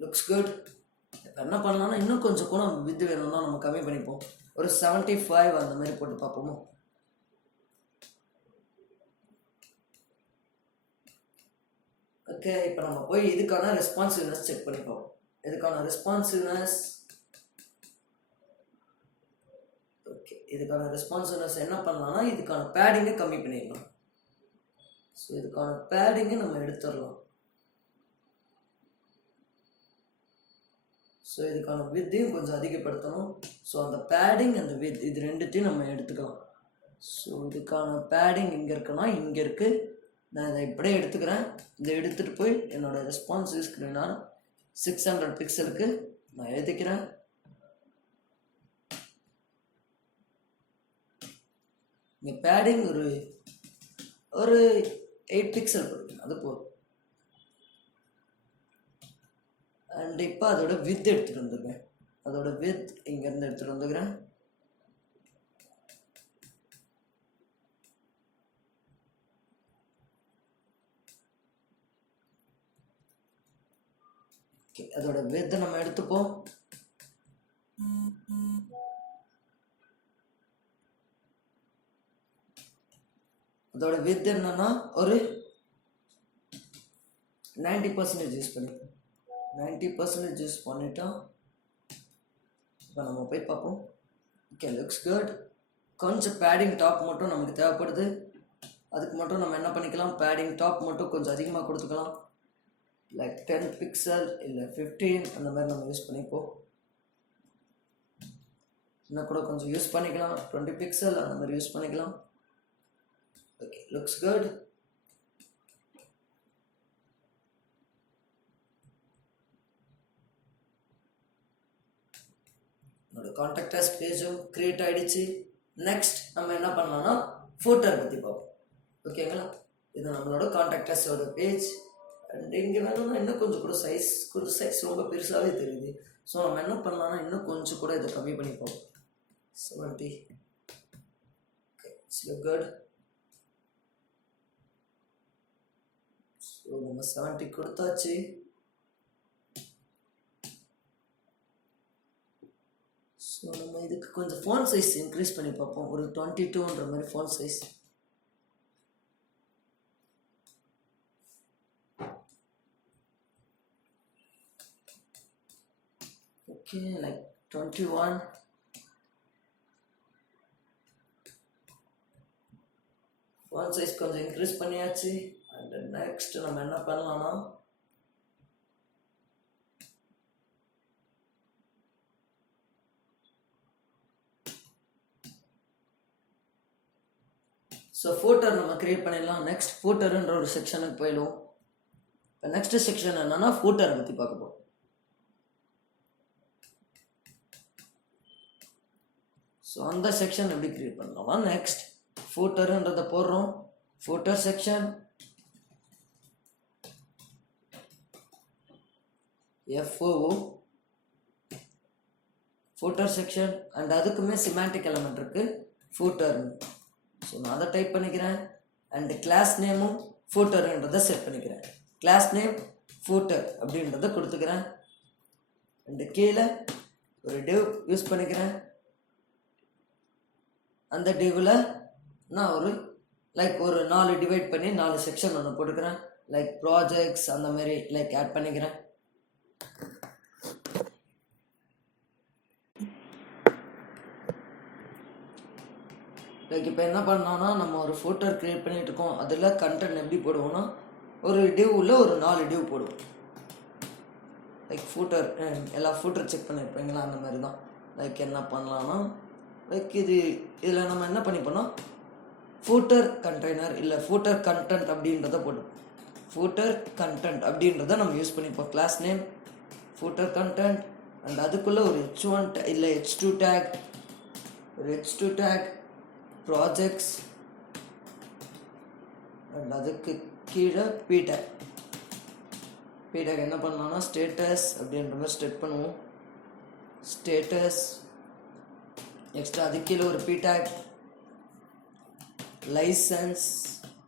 Looks good. இப்போ என்ன பண்ணலாம்னா இன்னும் கொஞ்சம் கூட வித்து வேணும்னா நம்ம கம்மி பண்ணிப்போம். ஒரு 75 அந்த மாதிரி போட்டு பார்ப்போமோ. ஓகே, இப்போ நம்ம போய் இதுக்கான ரெஸ்பான்சிவ்னஸ் செக் பண்ணிப்போம். இதுக்கான ரெஸ்பான்சிவ்னஸ் ஓகே, இதுக்கான ரெஸ்பான்சிவ்னஸ் என்ன பண்ணலாம்னா இதுக்கான பேடிங்கை கம்மி பண்ணிடலாம். ஸோ இதுக்கான பேடிங்கை நம்ம எடுத்துடலாம். ஸோ இதுக்கான வித்தையும் கொஞ்சம் அதிகப்படுத்தணும். ஸோ அந்த பேடிங் அந்த வித் இது ரெண்டுத்தையும் நம்ம எடுத்துக்கலாம். ஸோ இதுக்கான பேடிங் இங்கே இருக்குன்னா இங்கே இருக்குது. நான் இதை இப்படியே எடுத்துக்கிறேன். இதை எடுத்துகிட்டு போய் என்னோடய ரெஸ்பான்சிவ் ஸ்க்ரீனால் 600 பிக்சலுக்கு நான் எழுதிக்கிறேன். இங்கே பேடிங் ஒரு 8 பிக்சல் கொடுக்குறேன், அது போதும். அண்ட் இப்போ அதோட வித் எடுத்துகிட்டு வந்துடுவேன். அதோட வித் இங்கேருந்து எடுத்துகிட்டு வந்துக்கிறேன். ஓகே, அதோட வித்தை நம்ம எடுத்துப்போம். அதோட வித் என்னன்னா ஒரு 90% யூஸ் பண்ணிப்போம். 90% யூஸ் பண்ணிட்டோம். இப்போ நம்ம போய் பார்ப்போம். Okay, looks good. கொஞ்சம் பேடிங் டாப் மட்டும் நமக்கு தேவைப்படுது. அதுக்கு மட்டும் நம்ம என்ன பண்ணிக்கலாம், பேடிங் டாப் மட்டும் கொஞ்சம் அதிகமாக கொடுத்துக்கலாம். லைக் 10 பிக்சல் இல்லை 15 அந்த மாதிரி நம்ம யூஸ் பண்ணிப்போம். இன்னும் கூட கொஞ்சம் யூஸ் பண்ணிக்கலாம், 20 பிக்சல் அந்த மாதிரி யூஸ் பண்ணிக்கலாம். Okay, looks good. என்னோட கான்டாக்ட் அஸ் பேஜும் க்ரியேட் ஆகிடுச்சு. நெக்ஸ்ட் நம்ம என்ன பண்ணலாம்னா ஃபோட்டோ பற்றி பார்ப்போம். ஓகேங்களா, இது நம்மளோட கான்டாக்ட் அஸோட பேஜ். அண்ட் இங்கே வேணும்னா இன்னும் கொஞ்சம் சைஸ் ரொம்ப பெருசாகவே தெரியுது. ஸோ நம்ம என்ன பண்ணலாம்னா இன்னும் கொஞ்சம் கூட இதை கம்மி பண்ணிப்போம். 70. Okay, it's look good. So நம்ம 70 கொடுத்தாச்சு. ஸோ நம்ம இதுக்கு கொஞ்சம் ஃபோன் சைஸ் இன்க்ரீஸ் பண்ணி பார்ப்போம். ஒரு 22ன்ற மாதிரி phone size. Okay, like 21. Phone size கொஞ்சம் இன்க்ரீஸ் பண்ணியாச்சு. அண்ட் நெக்ஸ்ட் நம்ம என்ன பண்ணலாம்னா ஸோ ஃபோட்டோ நம்ம க்ரியேட் பண்ணிடலாம். நெக்ஸ்ட் ஃபோட்டோன்ற ஒரு செக்ஷனுக்கு போயிடுவோம். இப்போ நெக்ஸ்ட் செக்ஷன் என்னன்னா ஃபோட்டோரை பற்றி பார்க்க போகிறோம். ஸோ அந்த செக்ஷன் எப்படி க்ரியேட் பண்ணலாமா, நெக்ஸ்ட் ஃபோட்டோன்றதை போடுறோம். Photo section FOO photo section. And அதுக்குமே சிமாண்டிக் எலமெண்ட் இருக்குது ஃபோட்டோன்னு. ஸோ நான் அதை டைப் பண்ணிக்கிறேன். அண்டு கிளாஸ் நேமும் ஃபோட்டோன்றதை செட் பண்ணிக்கிறேன். கிளாஸ் நேம் ஃபோட்டோ அப்படின்றத கொடுத்துக்கிறேன். அண்டு கீழே ஒரு டிவ் யூஸ் பண்ணிக்கிறேன். அந்த டிவில் நான் ஒரு 4 டிவைட் பண்ணி 4 செக்ஷன் ஒன்று போட்டுக்கிறேன். லைக் ப்ராஜெக்ட்ஸ் அந்த மாதிரி ஆட் பண்ணிக்கிறேன். இப்போ என்ன பண்ணோம்னா நம்ம ஒரு ஃபோட்டோ க்ரியேட் பண்ணிட்டு இருக்கோம். அதில் கண்டென்ட் எப்படி போடுவோம்னா ஒரு டிவ்வில் ஒரு 4 டிவ் போடுவோம். லைக் ஃபூட்டர் எல்லா ஃபூட்டர் செக் பண்ணியிருப்பீங்களா, அந்த மாதிரி தான். லைக் என்ன பண்ணலான்னா, லைக் இதில் நம்ம என்ன பண்ணிப்போம், ஃபூட்டர் கண்டெய்னர் இல்லை ஃபூட்டர் கண்டென்ட் அப்படின்றத போட்டு ஃபூட்டர் கண்டென்ட் அப்படின்றத நம்ம யூஸ் பண்ணிப்போம். Class name footer content and அதுக்குள்ளே ஒரு h1 இல்லை h2 டேக், ஒரு h2 டேக் ப்ராஜெக்ட்ஸ் அண்ட் அதுக்கு கீழே p டேக் என்ன பண்ணலாம்னா ஸ்டேட்டஸ் அப்படின்ற மாதிரி ஸ்டெட் பண்ணுவோம். ஸ்டேட்டஸ் நெக்ஸ்ட் அதுக்கு கீழே ஒரு p டேக் லைசன்ஸ்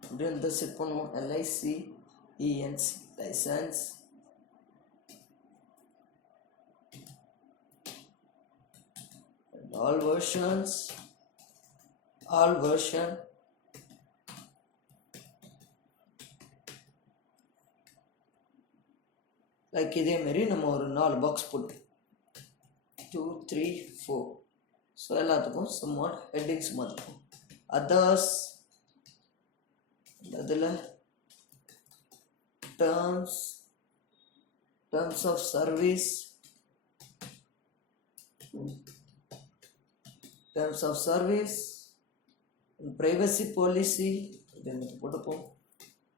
அப்படின்றத செட் பண்ணுவோம். LICENC license all versions, all version like இதே மாதிரி நம்ம ஒரு 4 பாக்ஸ் போட்டு 2 3 4 ஸோ எல்லாத்துக்கும் சம்வாட் ஹெட்டிங்ஸ் மாற்றிப்போம். அதர்ஸ் அதில் terms of service, terms of service, privacy policy அப்படின்றது போட்டுப்போம்.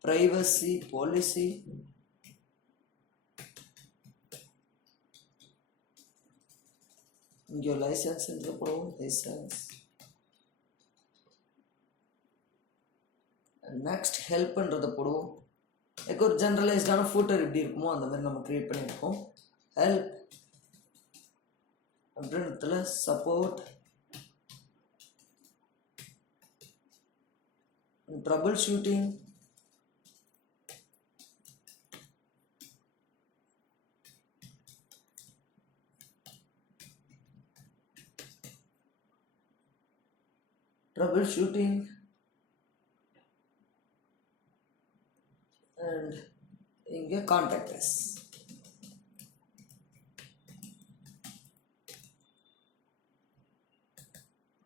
privacy policy இங்கே லைசன்ஸ் என்று போடுவோம். லைசன்ஸ் நெக்ஸ்ட் ஹெல்ப்ன்றதை போடுவோம். லைக் ஒரு ஜென்ரலைஸ்டான ஃபூட்டர் எப்படி இருக்குமோ அந்த மாதிரி நம்ம க்ரியேட் பண்ணியிருக்கோம். ஹெல்ப் அப்படின்றதுல சப்போர்ட் troubleshooting, and இங்கே contact us.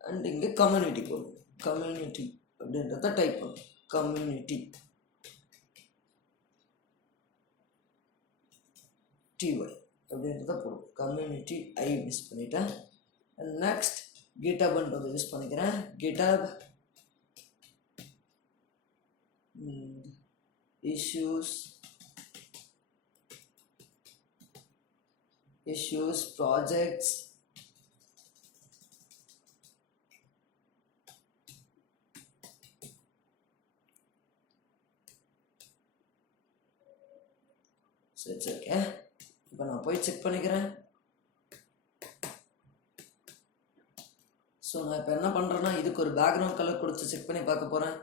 and இங்கே community போடும். community அப்படின்றத டைப் பண்ணும். கம்யூனிட்டி TY அப்படின்றத போடும். கம்யூனிட்டி மிஸ் பண்ணிட்டேன். அண்ட் நெக்ஸ்ட் GitHubன்றதை யூஸ் பண்ணிக்கிறேன். GitHub issues projects வச்சுருக்கேன். இப்போ நான் போய் செக் பண்ணிக்கிறேன். ஸோ நான் இப்போ என்ன பண்ணுறேன்னா இதுக்கு ஒரு பேக்ரவுண்ட் கலர் கொடுத்து செக் பண்ணி பார்க்க போகிறேன்.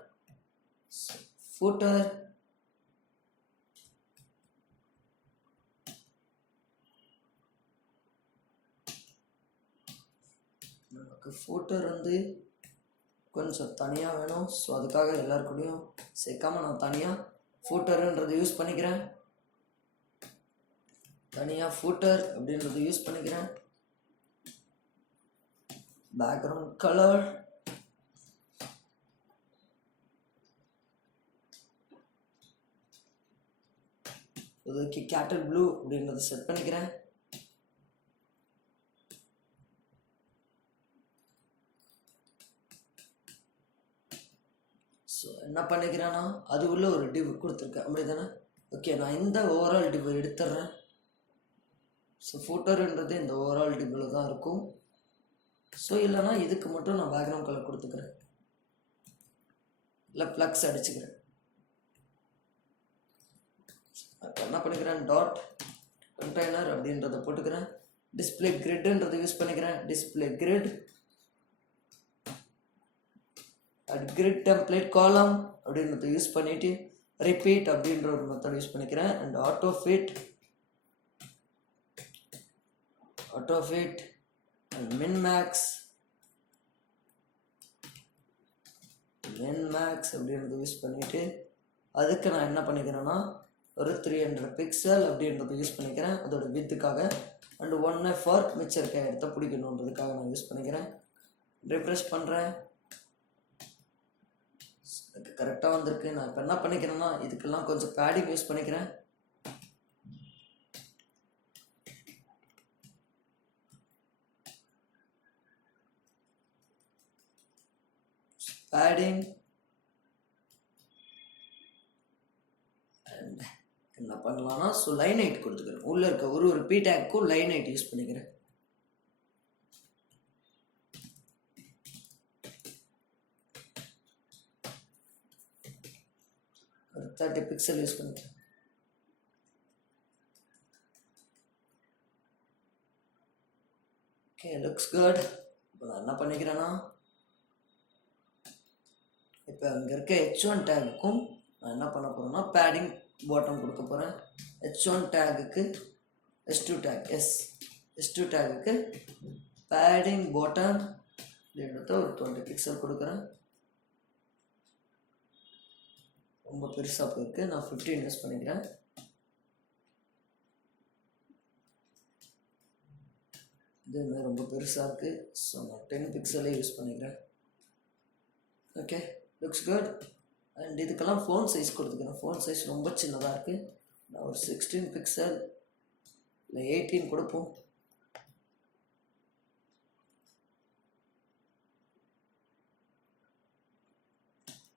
ஃபூட்டர் நமக்கு ஃபூட்டர் வந்து கொஞ்சம் தனியாக வேணும். ஸோ அதுக்காக எல்லாருக்கூடையும் சேர்க்காமல் நான் தனியாக ஃபூட்டருன்றதை யூஸ் பண்ணிக்கிறேன். தனியாக ஃபூட்டர் அப்படின்றத யூஸ் பண்ணிக்கிறேன். பேக்ரவுண்ட் கலர் இதுக்கு கேட்டல் ப்ளூ அப்படின்றத செட் பண்ணிக்கிறேன். ஸோ என்ன பண்ணிக்கிறேன்னா அது உள்ள ஒரு டிவ் கொடுத்துருக்கேன், அப்படி தானே? ஓகே, நான் இந்த ஓவரால் டிவ் எடுத்துடுறேன். ஸோ ஃபூட்டருன்றது இந்த ஓவரால் டிவ்வில் தான் இருக்கும். ஸோ இல்லைனா இதுக்கு மட்டும் நான் பேக்ரவுண்ட் கலர் கொடுத்துக்கிறேன், இல்லை ப்ளக்ஸ் அடிச்சுக்கிறேன். என்ன பண்ணிக்கிறேன், டாட் கண்டெய்னர் அப்படின்றத போட்டுக்கிறேன். டிஸ்பிளே கிரிட்ன்றதை யூஸ் பண்ணிக்கிறேன். டிஸ்பிளே கிரிட் கிரிட் டெம்ப்ளேட் காலம் அப்படின்றத யூஸ் பண்ணிவிட்டு ரிப்பீட் அப்படின்ற ஒரு மெத்தட் யூஸ் பண்ணிக்கிறேன். And auto fit and min max அப்படின்றத யூஸ் பண்ணிவிட்டு அதுக்கு நான் என்ன பண்ணிக்கிறேன்னா ஒரு 300 பிக்சல் அப்படின்றத யூஸ் பண்ணிக்கிறேன் அதோட வித்துக்காக. அண்ட் 1 ஃபார் மிச்சம் இருக்க இடத்த பிடிக்கணுன்றதுக்காக நான் யூஸ் பண்ணிக்கிறேன். ரிஃப்ரெஷ் பண்ணுறேன், கரெக்டாக வந்திருக்கு. நான் இப்போ என்ன பண்ணிக்கிறேன்னா இதுக்கெல்லாம் கொஞ்சம் பேடிங் யூஸ் பண்ணிக்கிறேன். padding and என்ன பண்ணலாம்னா ஸோ லைன் ஹைட் கொடுத்துக்கிறேன். உள்ளே இருக்க ஒரு பி டேக்கும் லைன் ஹைட் யூஸ் பண்ணிக்கிறேன். ஒரு 30 பிக்சல் யூஸ் பண்ணிக்கிறேன். Okay, looks good. இப்போ நான் என்ன பண்ணிக்கிறேன்னா இப்போ அங்கே இருக்க H1 டேகுக்கும் நான் என்ன பண்ண போகிறேன்னா பேடிங் பாட்டம் கொடுக்க போகிறேன். H1 டேகுக்கு S2 டேக் S2 டேகுக்கு பேடிங் பாட்டம் எடுத்து ஒரு 20 பிக்சல் கொடுக்குறேன். ரொம்ப பெருசாக போயிருக்கு, நான் 15 யூஸ் பண்ணிக்கிறேன். இதுவுமே ரொம்ப பெருசாக இருக்குது, ஸோ நான் 10 பிக்சலே யூஸ் பண்ணிக்கிறேன். Okay, looks good. அண்ட் இதுக்கெல்லாம் ஃபோன் சைஸ் கொடுத்துக்கிறேன். ஃபோன் சைஸ் ரொம்ப சின்னதாக இருக்குது. நான் ஒரு 16 பிக்சல் இல்லை 18 கொடுப்போம்.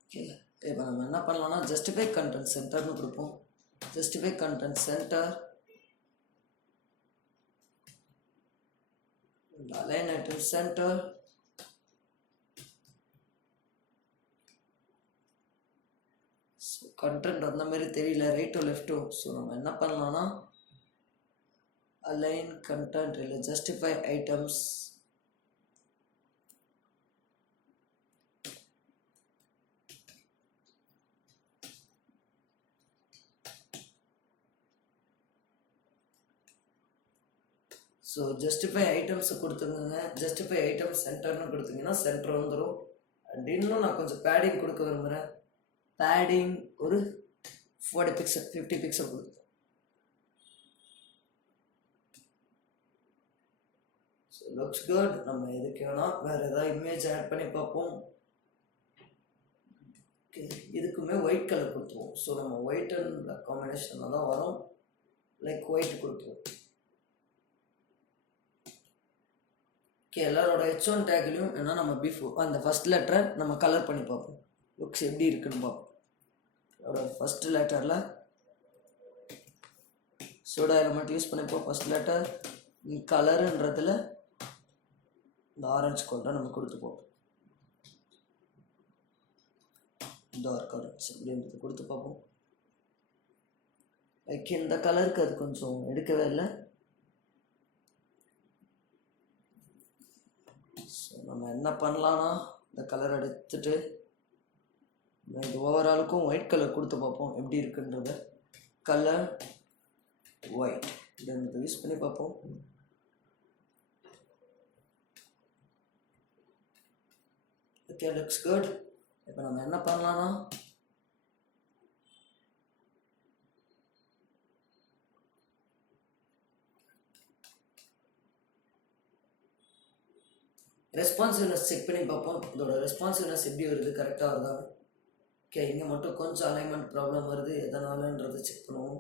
ஓகே, இப்போ நம்ம என்ன பண்ணலாம்னா ஜஸ்டிஃபை கண்டென்ட் சென்டர்னு கொடுப்போம். Justify content center align item center. Content அந்த மாதிரி தெரியல, ரைட்டோ லெஃப்டோ. ஸோ நம்ம என்ன பண்ணலாம்னா அலைன் கண்டென்ட் இல்லை ஜஸ்டிஃபை ஐட்டம்ஸ். ஸோ ஜஸ்டிஃபை ஐட்டம்ஸை கொடுத்துருங்க. ஜஸ்டிஃபை ஐட்டம்ஸ் சென்டர்னு கொடுத்தீங்கன்னா சென்டர் வந்துடும். அண்ட் இன்னும் நான் கொஞ்சம் பேடிங் கொடுக்க விரும்புகிறேன். பேடிங் ஒரு 40 பிக்சல் 50 பிக்சல் கொடுக்கும். So looks good. நம்ம எதுக்கு வேணால் வேறு ஏதாவது இமேஜ் ஆட் பண்ணி பார்ப்போம். ஓகே, இதுக்குமே ஒயிட் கலர் கொடுத்துருவோம். ஸோ நம்ம ஒயிட் அண்ட் பிளாக் காம்பினேஷனில் தான் வரும். லைக் ஒயிட் கொடுத்துருவோம். ஓகே, எல்லாரோட H1 டேக்லையும் ஏன்னா நம்ம பிஃபோர் அந்த ஃபஸ்ட் லெட்டரை நம்ம கலர் பண்ணி பார்ப்போம். லுக்ஸ் எப்படி இருக்குன்னு பார்ப்போம். அதோட ஃபஸ்ட் லெட்டரில் சோடா எலமெண்ட் யூஸ் பண்ணிப்போம். ஃபஸ்ட் லெட்டர் கலருன்றதில் இந்த ஆரஞ்சு கலரை நம்ம கொடுத்துப்போம். டார்க் ஆரஞ்சு அப்படின்றது கொடுத்து பார்ப்போம். லைக் இந்த கலருக்கு அது கொஞ்சம் எடுக்கவே இல்லை. ஸோ நம்ம என்ன பண்ணலான்னா இந்த கலர் எடுத்துட்டு இது ஓவராலுக்கும் ஒயிட் கலர் கொடுத்து பார்ப்போம் எப்படி இருக்குன்றத. கலர் ஒயிட் இதை யூஸ் பண்ணி பார்ப்போம். Okay, looks good. இப்போ நம்ம என்ன பண்ணலாம்னா ரெஸ்பான்சிவ்னஸ் செக் பண்ணி பார்ப்போம். இதோட ரெஸ்பான்சிவ்னஸ் எப்படி வருது, கரெக்டாக வருதா. ஓகே, இங்கே மட்டும் கொஞ்சம் அலைன்மெண்ட் ப்ராப்ளம் வருது, எதனாலன்றதை செக் பண்ணுவோம்.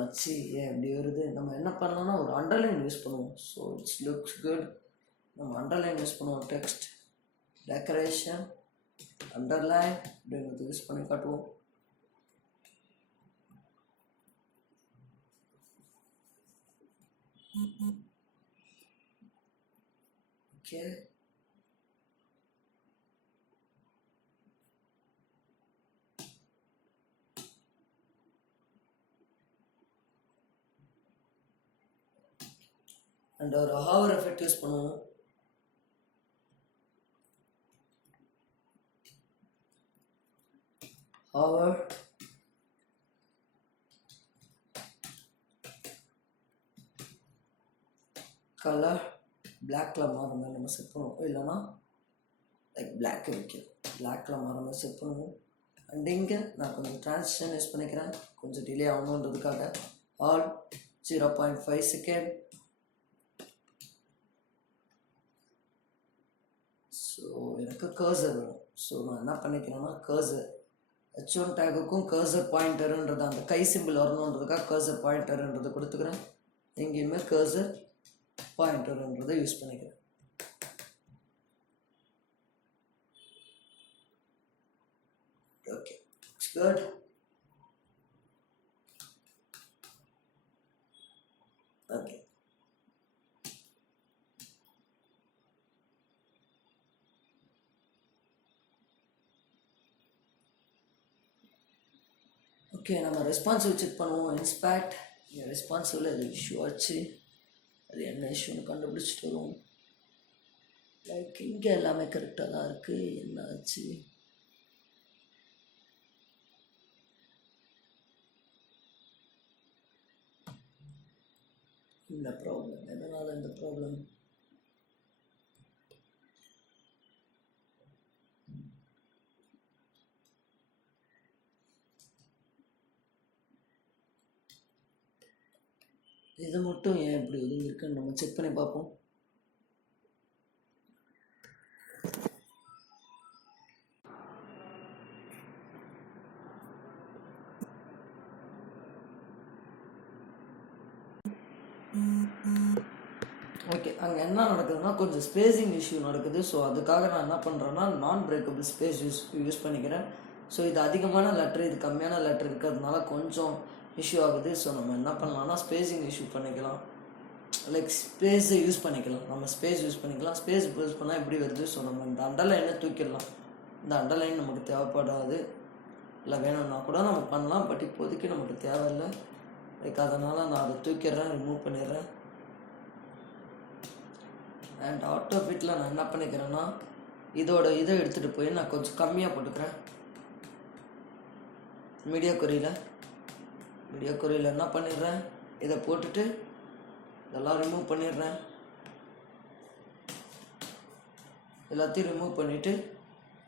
ஆச்சு, ஏன் இப்படி வருது. நம்ம என்ன பண்ணலாம்னா ஒரு அண்டர்லைன் யூஸ் பண்ணுவோம். So it's looks good. நம்ம அண்டர்லைன் யூஸ் பண்ணுவோம். டெக்ஸ்ட் டெக்கரேஷன் அண்டர்லைன் அப்படிங்கிறது யூஸ் பண்ணி காட்டுவோம். ஓகே, அண்ட் ஒரு ஹவர் எஃபெக்ட் யூஸ் பண்ணுவோம். ஹவர் கலர் பிளாக்ல மாறும் நம்ம செட் பண்ணுவோம். இல்லைன்னா லைக் பிளாக் வைக்கிறேன். பிளாக்கில் மாறாமல் செட் பண்ணுவோம். அண்ட் இங்கே நான் கொஞ்சம் ட்ரான்சிஷன் யூஸ் பண்ணிக்கிறேன், கொஞ்சம் டிலே ஆகணுன்றதுக்காக. All 0.5 second. ஸோ எனக்கு கர்சர் வேணும். ஸோ நான் என்ன பண்ணிக்கிறேன்னா கர்சர் H1 டேகுக்கும் கர்சர் பாயிண்டருன்றது அந்த கை சிம்பிள் வரணுன்றதுக்காக கர்சர் பாயிண்டருன்றதை கொடுத்துக்கிறேன். எங்கேயுமே கர்சர் பாயிண்டருன்றதை யூஸ் பண்ணிக்கிறேன். Okay, it's good. Okay, okay, நம்ம ரெஸ்பான்சிவ் செக் பண்ணுவோம். இன்ஸ்பேக்ட் ரெஸ்பான்சிவில் அது இஷ்யூ ஆச்சு, அது என்ன இஷ்யூன்னு கண்டுபிடிச்சிட்டு வருவோம். லைக் இங்கே எல்லாமே கரெக்டாக தான் இருக்குது, என்ன ஆச்சு? இந்த ப்ராப்ளம் எதனால் இந்த ப்ராப்ளம்? இது மட்டும் ஏன் இப்படி எதுவும் இருக்குன்னு நம்ம செக் பண்ணி பார்ப்போம். ஓகே, அங்கே என்ன நடக்குதுன்னா கொஞ்சம் ஸ்பேஸிங் இஷ்யூ நடக்குது. ஸோ அதுக்காக நான் என்ன பண்ணுறேன்னா நான் பிரேக்கபிள் ஸ்பேஸ் யூஸ் பண்ணிக்கிறேன். ஸோ இது அதிகமான லெட்ரு, இது கம்மியான லெட்ரு இருக்கிறதுனால கொஞ்சம் இஷ்யூ ஆகுது. ஸோ நம்ம என்ன பண்ணலாம்னா ஸ்பேஸிங் இஷ்யூ பண்ணிக்கலாம், லைக் ஸ்பேஸை யூஸ் பண்ணிக்கலாம். நம்ம ஸ்பேஸ் யூஸ் பண்ணிக்கலாம். ஸ்பேஸ் யூஸ் பண்ணால் எப்படி வருது? ஸோ நம்ம இந்த அண்டர்லைனை தூக்கிடலாம். இந்த அண்டர்லைன் நமக்கு தேவைப்படாது, இல்லை வேணும்னா கூட நம்ம பண்ணலாம், பட் இப்போதைக்கு நமக்கு தேவையில்லை. லைக் அதனால் நான் அதை தூக்கிடுறேன், ரிமூவ் பண்ணிடுறேன். அண்ட் ஆட்டோ ஃபிட்டில் நான் என்ன பண்ணிக்கிறேன்னா இதை எடுத்துகிட்டு போய் நான் கொஞ்சம் கம்மியாக போட்டுக்கிறேன். மீடியா கொரியில் என்ன பண்ணிடுறேன், இதை போட்டுட்டு இதெல்லாம் ரிமூவ் பண்ணிடுறேன். எல்லாத்தையும் ரிமூவ் பண்ணிவிட்டு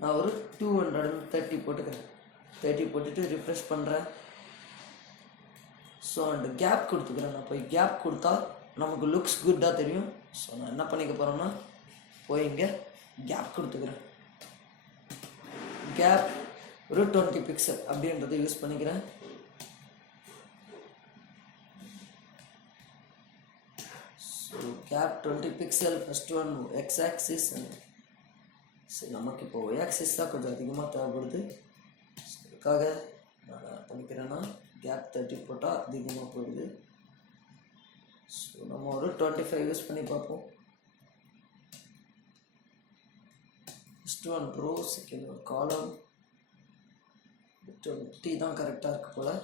நான் ஒரு 230 போட்டுக்கிறேன். 30 போட்டுட்டு ரிஃப்ரெஷ் பண்ணுறேன். ஸோ அண்டு கேப் கொடுத்துக்கிறேன். நான் போய் கேப் கொடுத்தா நமக்கு லுக்ஸ் குட்டாக தெரியும். ஸோ நான் என்ன பண்ணிக்க போகிறேன்னா போய் இங்கே கேப் கொடுத்துக்கிறேன். கேப் ஒரு 20 பிக்சல் அப்படின்றத யூஸ் பண்ணிக்கிறேன். So gap 20 pixel. First one x axis. சரி, நமக்கு இப்போ ஒய் ஆக்சிஸ் தான் கொஞ்சம் அதிகமாக தேவைப்படுது. அதுக்காக நான் என்ன பண்ணிக்கிறேன்னா கேப் 30 போட்டால் அதிகமாக போயிடுது. ஸோ நம்ம ஒரு 25 யூஸ் பண்ணி பார்ப்போம். First one row, second one column. 20 தான் கரெக்டாக இருக்கு போல்.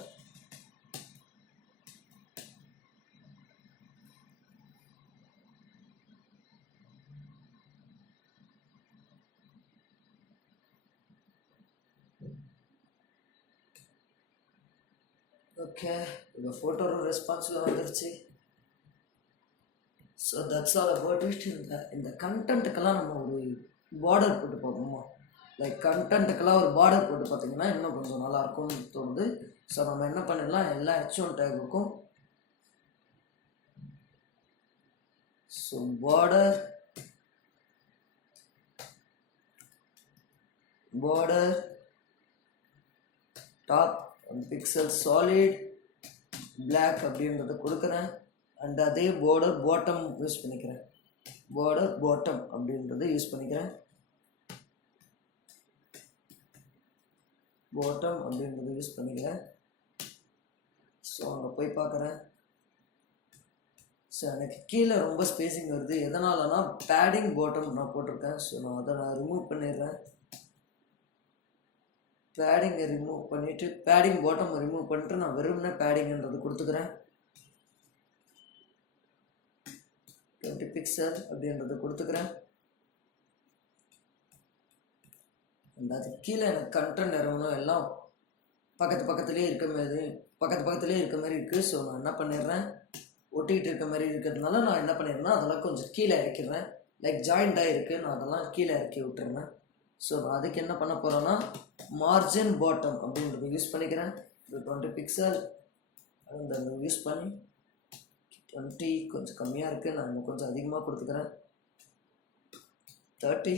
ஓகே, இப்போ ஃபோட்டோரும் ரெஸ்பான்ஸில் வந்துருச்சு. So that's all about it. இந்த கண்டென்ட்டுக்கெல்லாம் நம்ம ஒரு பார்டர் போட்டு பார்ப்போமா? லைக் கண்டென்ட்டுக்கெல்லாம் ஒரு பார்டர் போட்டு பார்த்தீங்கன்னா இன்னும் கொஞ்சம் நல்லாயிருக்கும்னு தோணுது. ஸோ நம்ம என்ன பண்ணிடலாம், எல்லா H1 டேகுக்கும் so border top 1 pixel solid black அப்படின்றத கொடுக்குறேன். அண்ட் அதே பார்டர் பாட்டம் யூஸ் பண்ணிக்கிறேன். பார்டர் பாட்டம் அப்படின்றத யூஸ் பண்ணிக்கிறேன். ஸோ அங்கே போய் பார்க்குறேன். ஸோ எனக்கு கீழே ரொம்ப ஸ்பேஸிங் வருது. எதனாலனா பேடிங் பாட்டம் நான் போட்டிருக்கேன். ஸோ நான் அதை ரிமூவ் பண்ணிடுறேன். பேடிங்கை ரிமூவ் பண்ணிவிட்டு பேடிங் பாட்டம் ரிமூவ் பண்ணிட்டு நான் வெறும்னே பேடிங்ன்றது கொடுத்துக்கிறேன். 20 பிக்சல் அப்படின்றத கொடுத்துக்கிறேன். அண்ட் அது கீழே எனக்கு கண்டென்ட் இறங்கணும், எல்லாம் பக்கத்துலேயே இருக்க மாதிரி இருக்குது. ஸோ நான் என்ன பண்ணிடுறேன், ஒட்டிக்கிட்டு இருக்க மாதிரி இருக்கிறதுனால நான் என்ன பண்ணிடுறேன்னா அதெல்லாம் கொஞ்சம் கீழே இறக்கிடுறேன். லைக் ஜாயிண்ட் ஆகிருக்கு, நான் அதெல்லாம் கீழே இறக்கி விட்டுருவேன். ஸோ நான் அதுக்கு என்ன பண்ண போகிறேன்னா மார்ஜின் பாட்டம் அப்படின்றது யூஸ் பண்ணிக்கிறேன். இது 20 பிக்சல் அந்த யூஸ் பண்ணி 20 கொஞ்சம் கம்மியாக இருக்குது, நான் இன்னும் கொஞ்சம் அதிகமாக கொடுத்துக்கிறேன். 30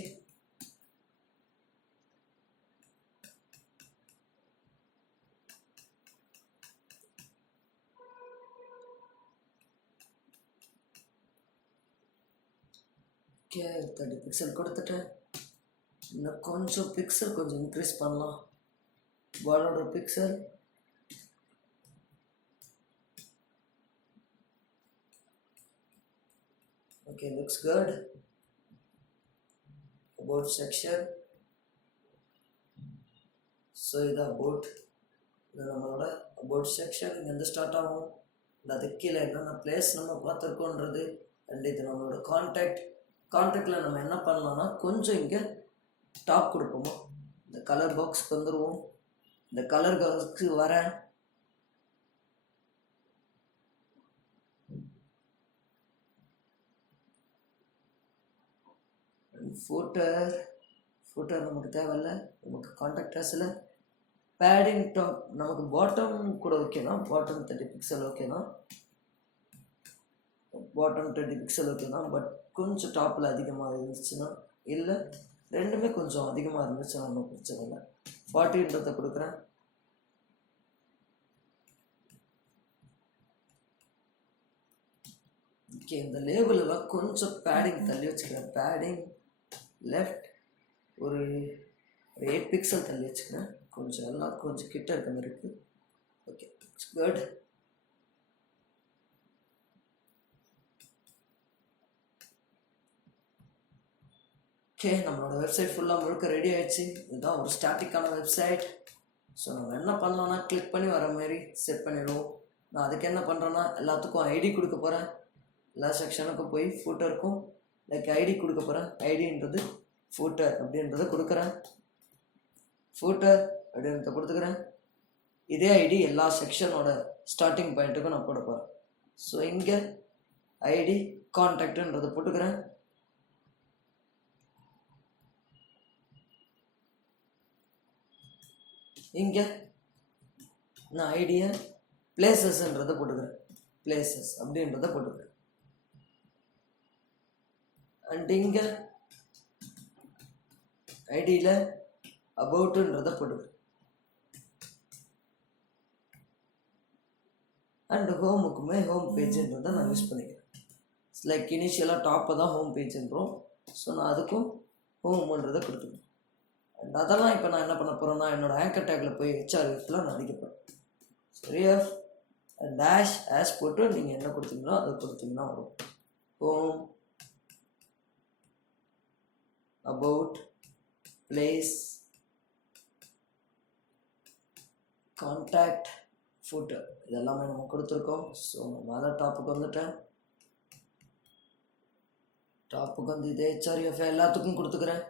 ஓகே 30 பிக்சல் கொடுத்துட்டேன். இன்னும் கொஞ்சம் பிக்சல் கொஞ்சம் இன்க்ரீஸ் பண்ணலாம். பாலோட pixel okay, looks good. About section, so இது about இது நம்மளோட about section இங்கேருந்து ஸ்டார்ட் ஆகும். அதுக்கு கீழே என்னென்ன பிளேஸ் நம்ம பார்த்துருக்கோன்றது. அண்ட் இது நம்மளோட கான்டாக்டில் நம்ம என்ன பண்ணலாம்னா கொஞ்சம் இங்கே டாப் கொடுப்போமா, இந்த கலர் பாக்ஸ்க்கு வந்துடுவோம். இந்த கலர் பாக்ஸ்க்கு வரேன். ஃபூட்டர் நமக்கு தேவையில்ல. நமக்கு கான்டாக்டர்ஸில் பேடிங் டாப் நமக்கு பாட்டம் கூட ஓகேனா, பாட்டம் 30 பிக்சல் ஓகேனா, பாட்டம் 20 பிக்சல் ஓகேனா. பட் கொஞ்சம் டாப்பில் அதிகமாக இருந்துச்சுன்னா, இல்லை ரெண்டுமே கொஞ்சம் அதிகமாக இருந்துச்சுன்னா ஒன்றும் பிரச்சனை இல்லை. 40 கொடுக்குறேன். ஓகே, இந்த லேபிளெல்லாம் கொஞ்சம் பேடிங் தள்ளி வச்சுக்கிறேன். பேடிங் லெஃப்ட் ஒரு 8 பிக்சல் தள்ளி வச்சுக்கிறேன். கொஞ்சம் எல்லாம் கொஞ்சம் கிட்ட இருக்க மாதிரி இருக்குது. Okay, it's good. ஓகே, நம்மளோட வெப்சைட் ஃபுல்லாக முழுக்க ரெடி ஆகிடுச்சு. இதுதான் ஒரு ஸ்டாட்டிக்கான வெப்சைட். ஸோ நம்ம என்ன பண்ணலாம்னா கிளிக் பண்ணி வர மாதிரி செட் பண்ணிடுவோம். நான் அதுக்கு என்ன பண்ணுறேன்னா எல்லாத்துக்கும் ஐடி கொடுக்க போகிறேன். எல்லா செக்ஷனுக்கும் போய் ஃபூட்டருக்கும் லைக் ஐடி கொடுக்க போகிறேன். ஐடின்றது ஃபூட்டர் அப்படின்றத கொடுக்குறேன். ஃபூட்டர் அப்படின்றத கொடுத்துக்கிறேன். இதே ஐடி எல்லா செக்ஷனோட ஸ்டார்டிங் பாயிண்ட்டுக்கும் நான் போட போகிறேன். ஸோ இங்கே ஐடி கான்டாக்டுன்றதை போட்டுக்கிறேன். இங்கே நான் ஐடியை பிளேசஸ்ன்றதை போட்டுக்கிறேன். பிளேசஸ் அப்படின்றத போட்டுக்கிறேன். அண்ட் இங்கே ஐடியில் அபவுட்டுன்றதை போட்டுக்கிறேன். அண்ட் ஹோமுக்குமே ஹோம் பேஜுன்றதை நான் யூஸ் பண்ணிக்கிறேன். லைக் இனிஷியலாக டாப்பை தான் ஹோம் பேஜுன்றோம். ஸோ நான் அதுக்கும் ஹோம்ன்றதை கொடுத்துக்கிறேன். அண்ட் அதெல்லாம் இப்போ நான் என்ன பண்ண போகிறேன்னா என்னோடய ஆங்கர் டேக்கில் போய் ஹெச்ஆர்எஃப்ல நான் அடிக்க போகிறேன். சரிஎஃப் டேஷ் ஆஷ் போட்டு நீங்கள் என்ன கொடுத்தீங்களோ அதை கொடுத்தீங்கன்னா வரும். Home about place contact footer இதெல்லாமே நம்ம கொடுத்துருக்கோம். ஸோ மேலே டாப்புக்கு வந்துட்டேன். டாப்புக்கு வந்து இதே ஹெச்ஆர்எஃப் எல்லாத்துக்கும் கொடுத்துக்கிறேன்.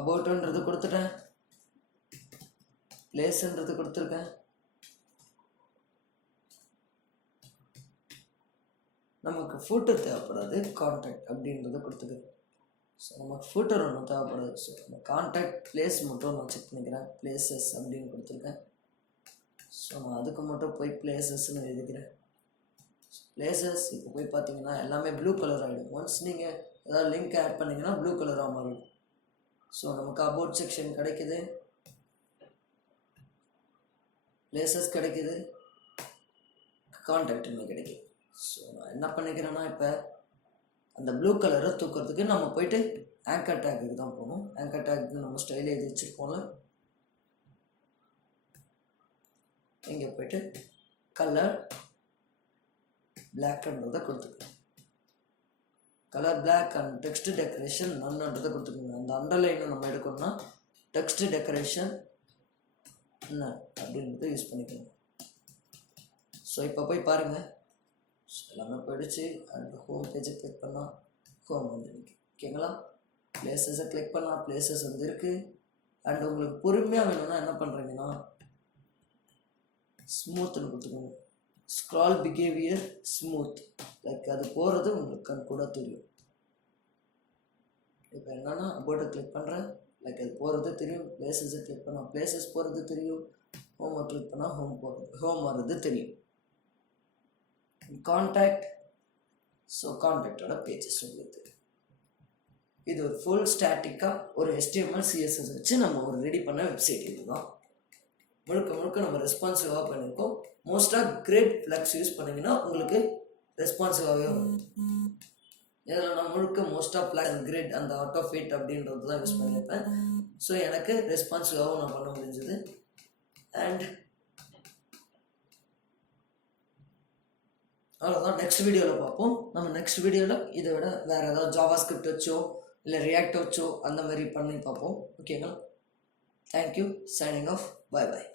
அபவுட்ன்றது கொடுத்துட்டேன். பிளேஸ்ன்றது கொடுத்துருக்கேன். நமக்கு ஃபூட்டர் தேவைப்படாது, கான்டாக்ட் அப்படின்றத கொடுத்துருக்கேன். ஸோ நமக்கு ஃபூட்டர் ஒன்றும் தேவைப்படாது. ஸோ நம்ம கான்டாக்ட் பிளேஸ் மட்டும் நான் செக் பண்ணிக்கிறேன். பிளேசஸ் அப்படின்னு கொடுத்துருக்கேன். ஸோ நான் அதுக்கு மட்டும் போய் பிளேசஸ்ன்னு எழுதிக்கிறேன். பிளேசஸ் இப்போ போய் பார்த்தீங்கன்னா எல்லாமே ப்ளூ கலர் ஆகிடும். ஒன்ஸ் நீங்கள் ஏதாவது லிங்க் ஆட் பண்ணிங்கன்னா ப்ளூ கலராக மாறிடும். ஸோ நமக்கு அபவுட் செக்ஷன் கிடைக்குது, பிளேசஸ் கிடைக்குது, கான்டாக்ட்னு கிடைக்குது. ஸோ நான் என்ன பண்ணிக்கிறேன்னா இப்போ அந்த ப்ளூ கலரை தூக்கிறதுக்கு நம்ம போயிட்டு ஆங்கர் டேக்குக்கு தான் போகணும். ஆங்கர் டேக்கு நம்ம ஸ்டைல் எழுதி வச்சுருப்போம்ல, இங்கே போயிட்டு கலர் பிளாக்ன்றதை கொடுத்துக்கலாம். Colour black and text decoration நன்ன்றதை கொடுத்துக்கோங்க. அந்த அண்டர்லைனை நம்ம எடுக்கணும்னா டெக்ஸ்ட் டெக்கரேஷன் என்ன அப்படின்றத யூஸ் பண்ணிக்கணும். ஸோ இப்போ போய் பாருங்கள், எல்லாமே போயிடுச்சு. அண்ட் ஹோம் பேஜை கிளிக் பண்ணால் ஹோம் வந்துருக்கு. ஓகேங்களா? பிளேசஸை கிளிக் பண்ணால் பிளேசஸ் வந்துருக்கு. அண்ட் உங்களுக்கு பொறுமையாக வேணும்னா என்ன பண்ணுறீங்கன்னா ஸ்மூத்னு கொடுத்துக்கோங்க. ஸ்க்ரால் பிஹேவியர் ஸ்மூத், லைக் அது போகிறது உங்களுக்கு கண் கூட தெரியும். இப்போ என்னென்னா அபோட்டை கிளிக் பண்ணுறேன், லைக் அது போகிறது தெரியும். பிளேசஸை கிளிக் பண்ணால் பிளேசஸ் போகிறது தெரியும். ஹோமை கிளிக் பண்ணால் ஹோம் வர்றது தெரியும். கான்டாக்ட், ஸோ கான்டாக்டோட பேஜஸ் உங்களுக்கு தெரியும். இது ஒரு ஃபுல் ஸ்டாட்டிக்காக ஒரு HTML CSS வச்சு நம்ம ஒரு ரெடி பண்ண வெப்சைட். இதுதான் முழுக்க நம்ம ரெஸ்பான்சிவாக பண்ணியிருக்கோம். மோஸ்ட்டாக கிரேட் ஃப்ளக்ஸ் யூஸ் பண்ணிங்கன்னா உங்களுக்கு ரெஸ்பான்சிவாகவே வரும். இதில் நான் மோஸ்ட்டாக ஃப்ளக்ஸ் கிரேட் அந்த ஆட்டோ ஃபிட் அப்படின்றது தான் யூஸ் பண்ணியிருப்பேன். ஸோ எனக்கு ரெஸ்பான்சிவாகவும் நான் பண்ண முடிஞ்சது. அண்ட் அவ்வளோதான். நெக்ஸ்ட் வீடியோவில் பார்ப்போம். நம்ம நெக்ஸ்ட் வீடியோவில் இதை விட வேறு ஏதாவது ஜாவா ஸ்கிரிப்ட் வச்சோ இல்லை ரியாக்ட் வச்சோ அந்த மாதிரி பண்ணி பார்ப்போம். ஓகேங்களா? தேங்க்யூ. Signing off. பாய் பாய்.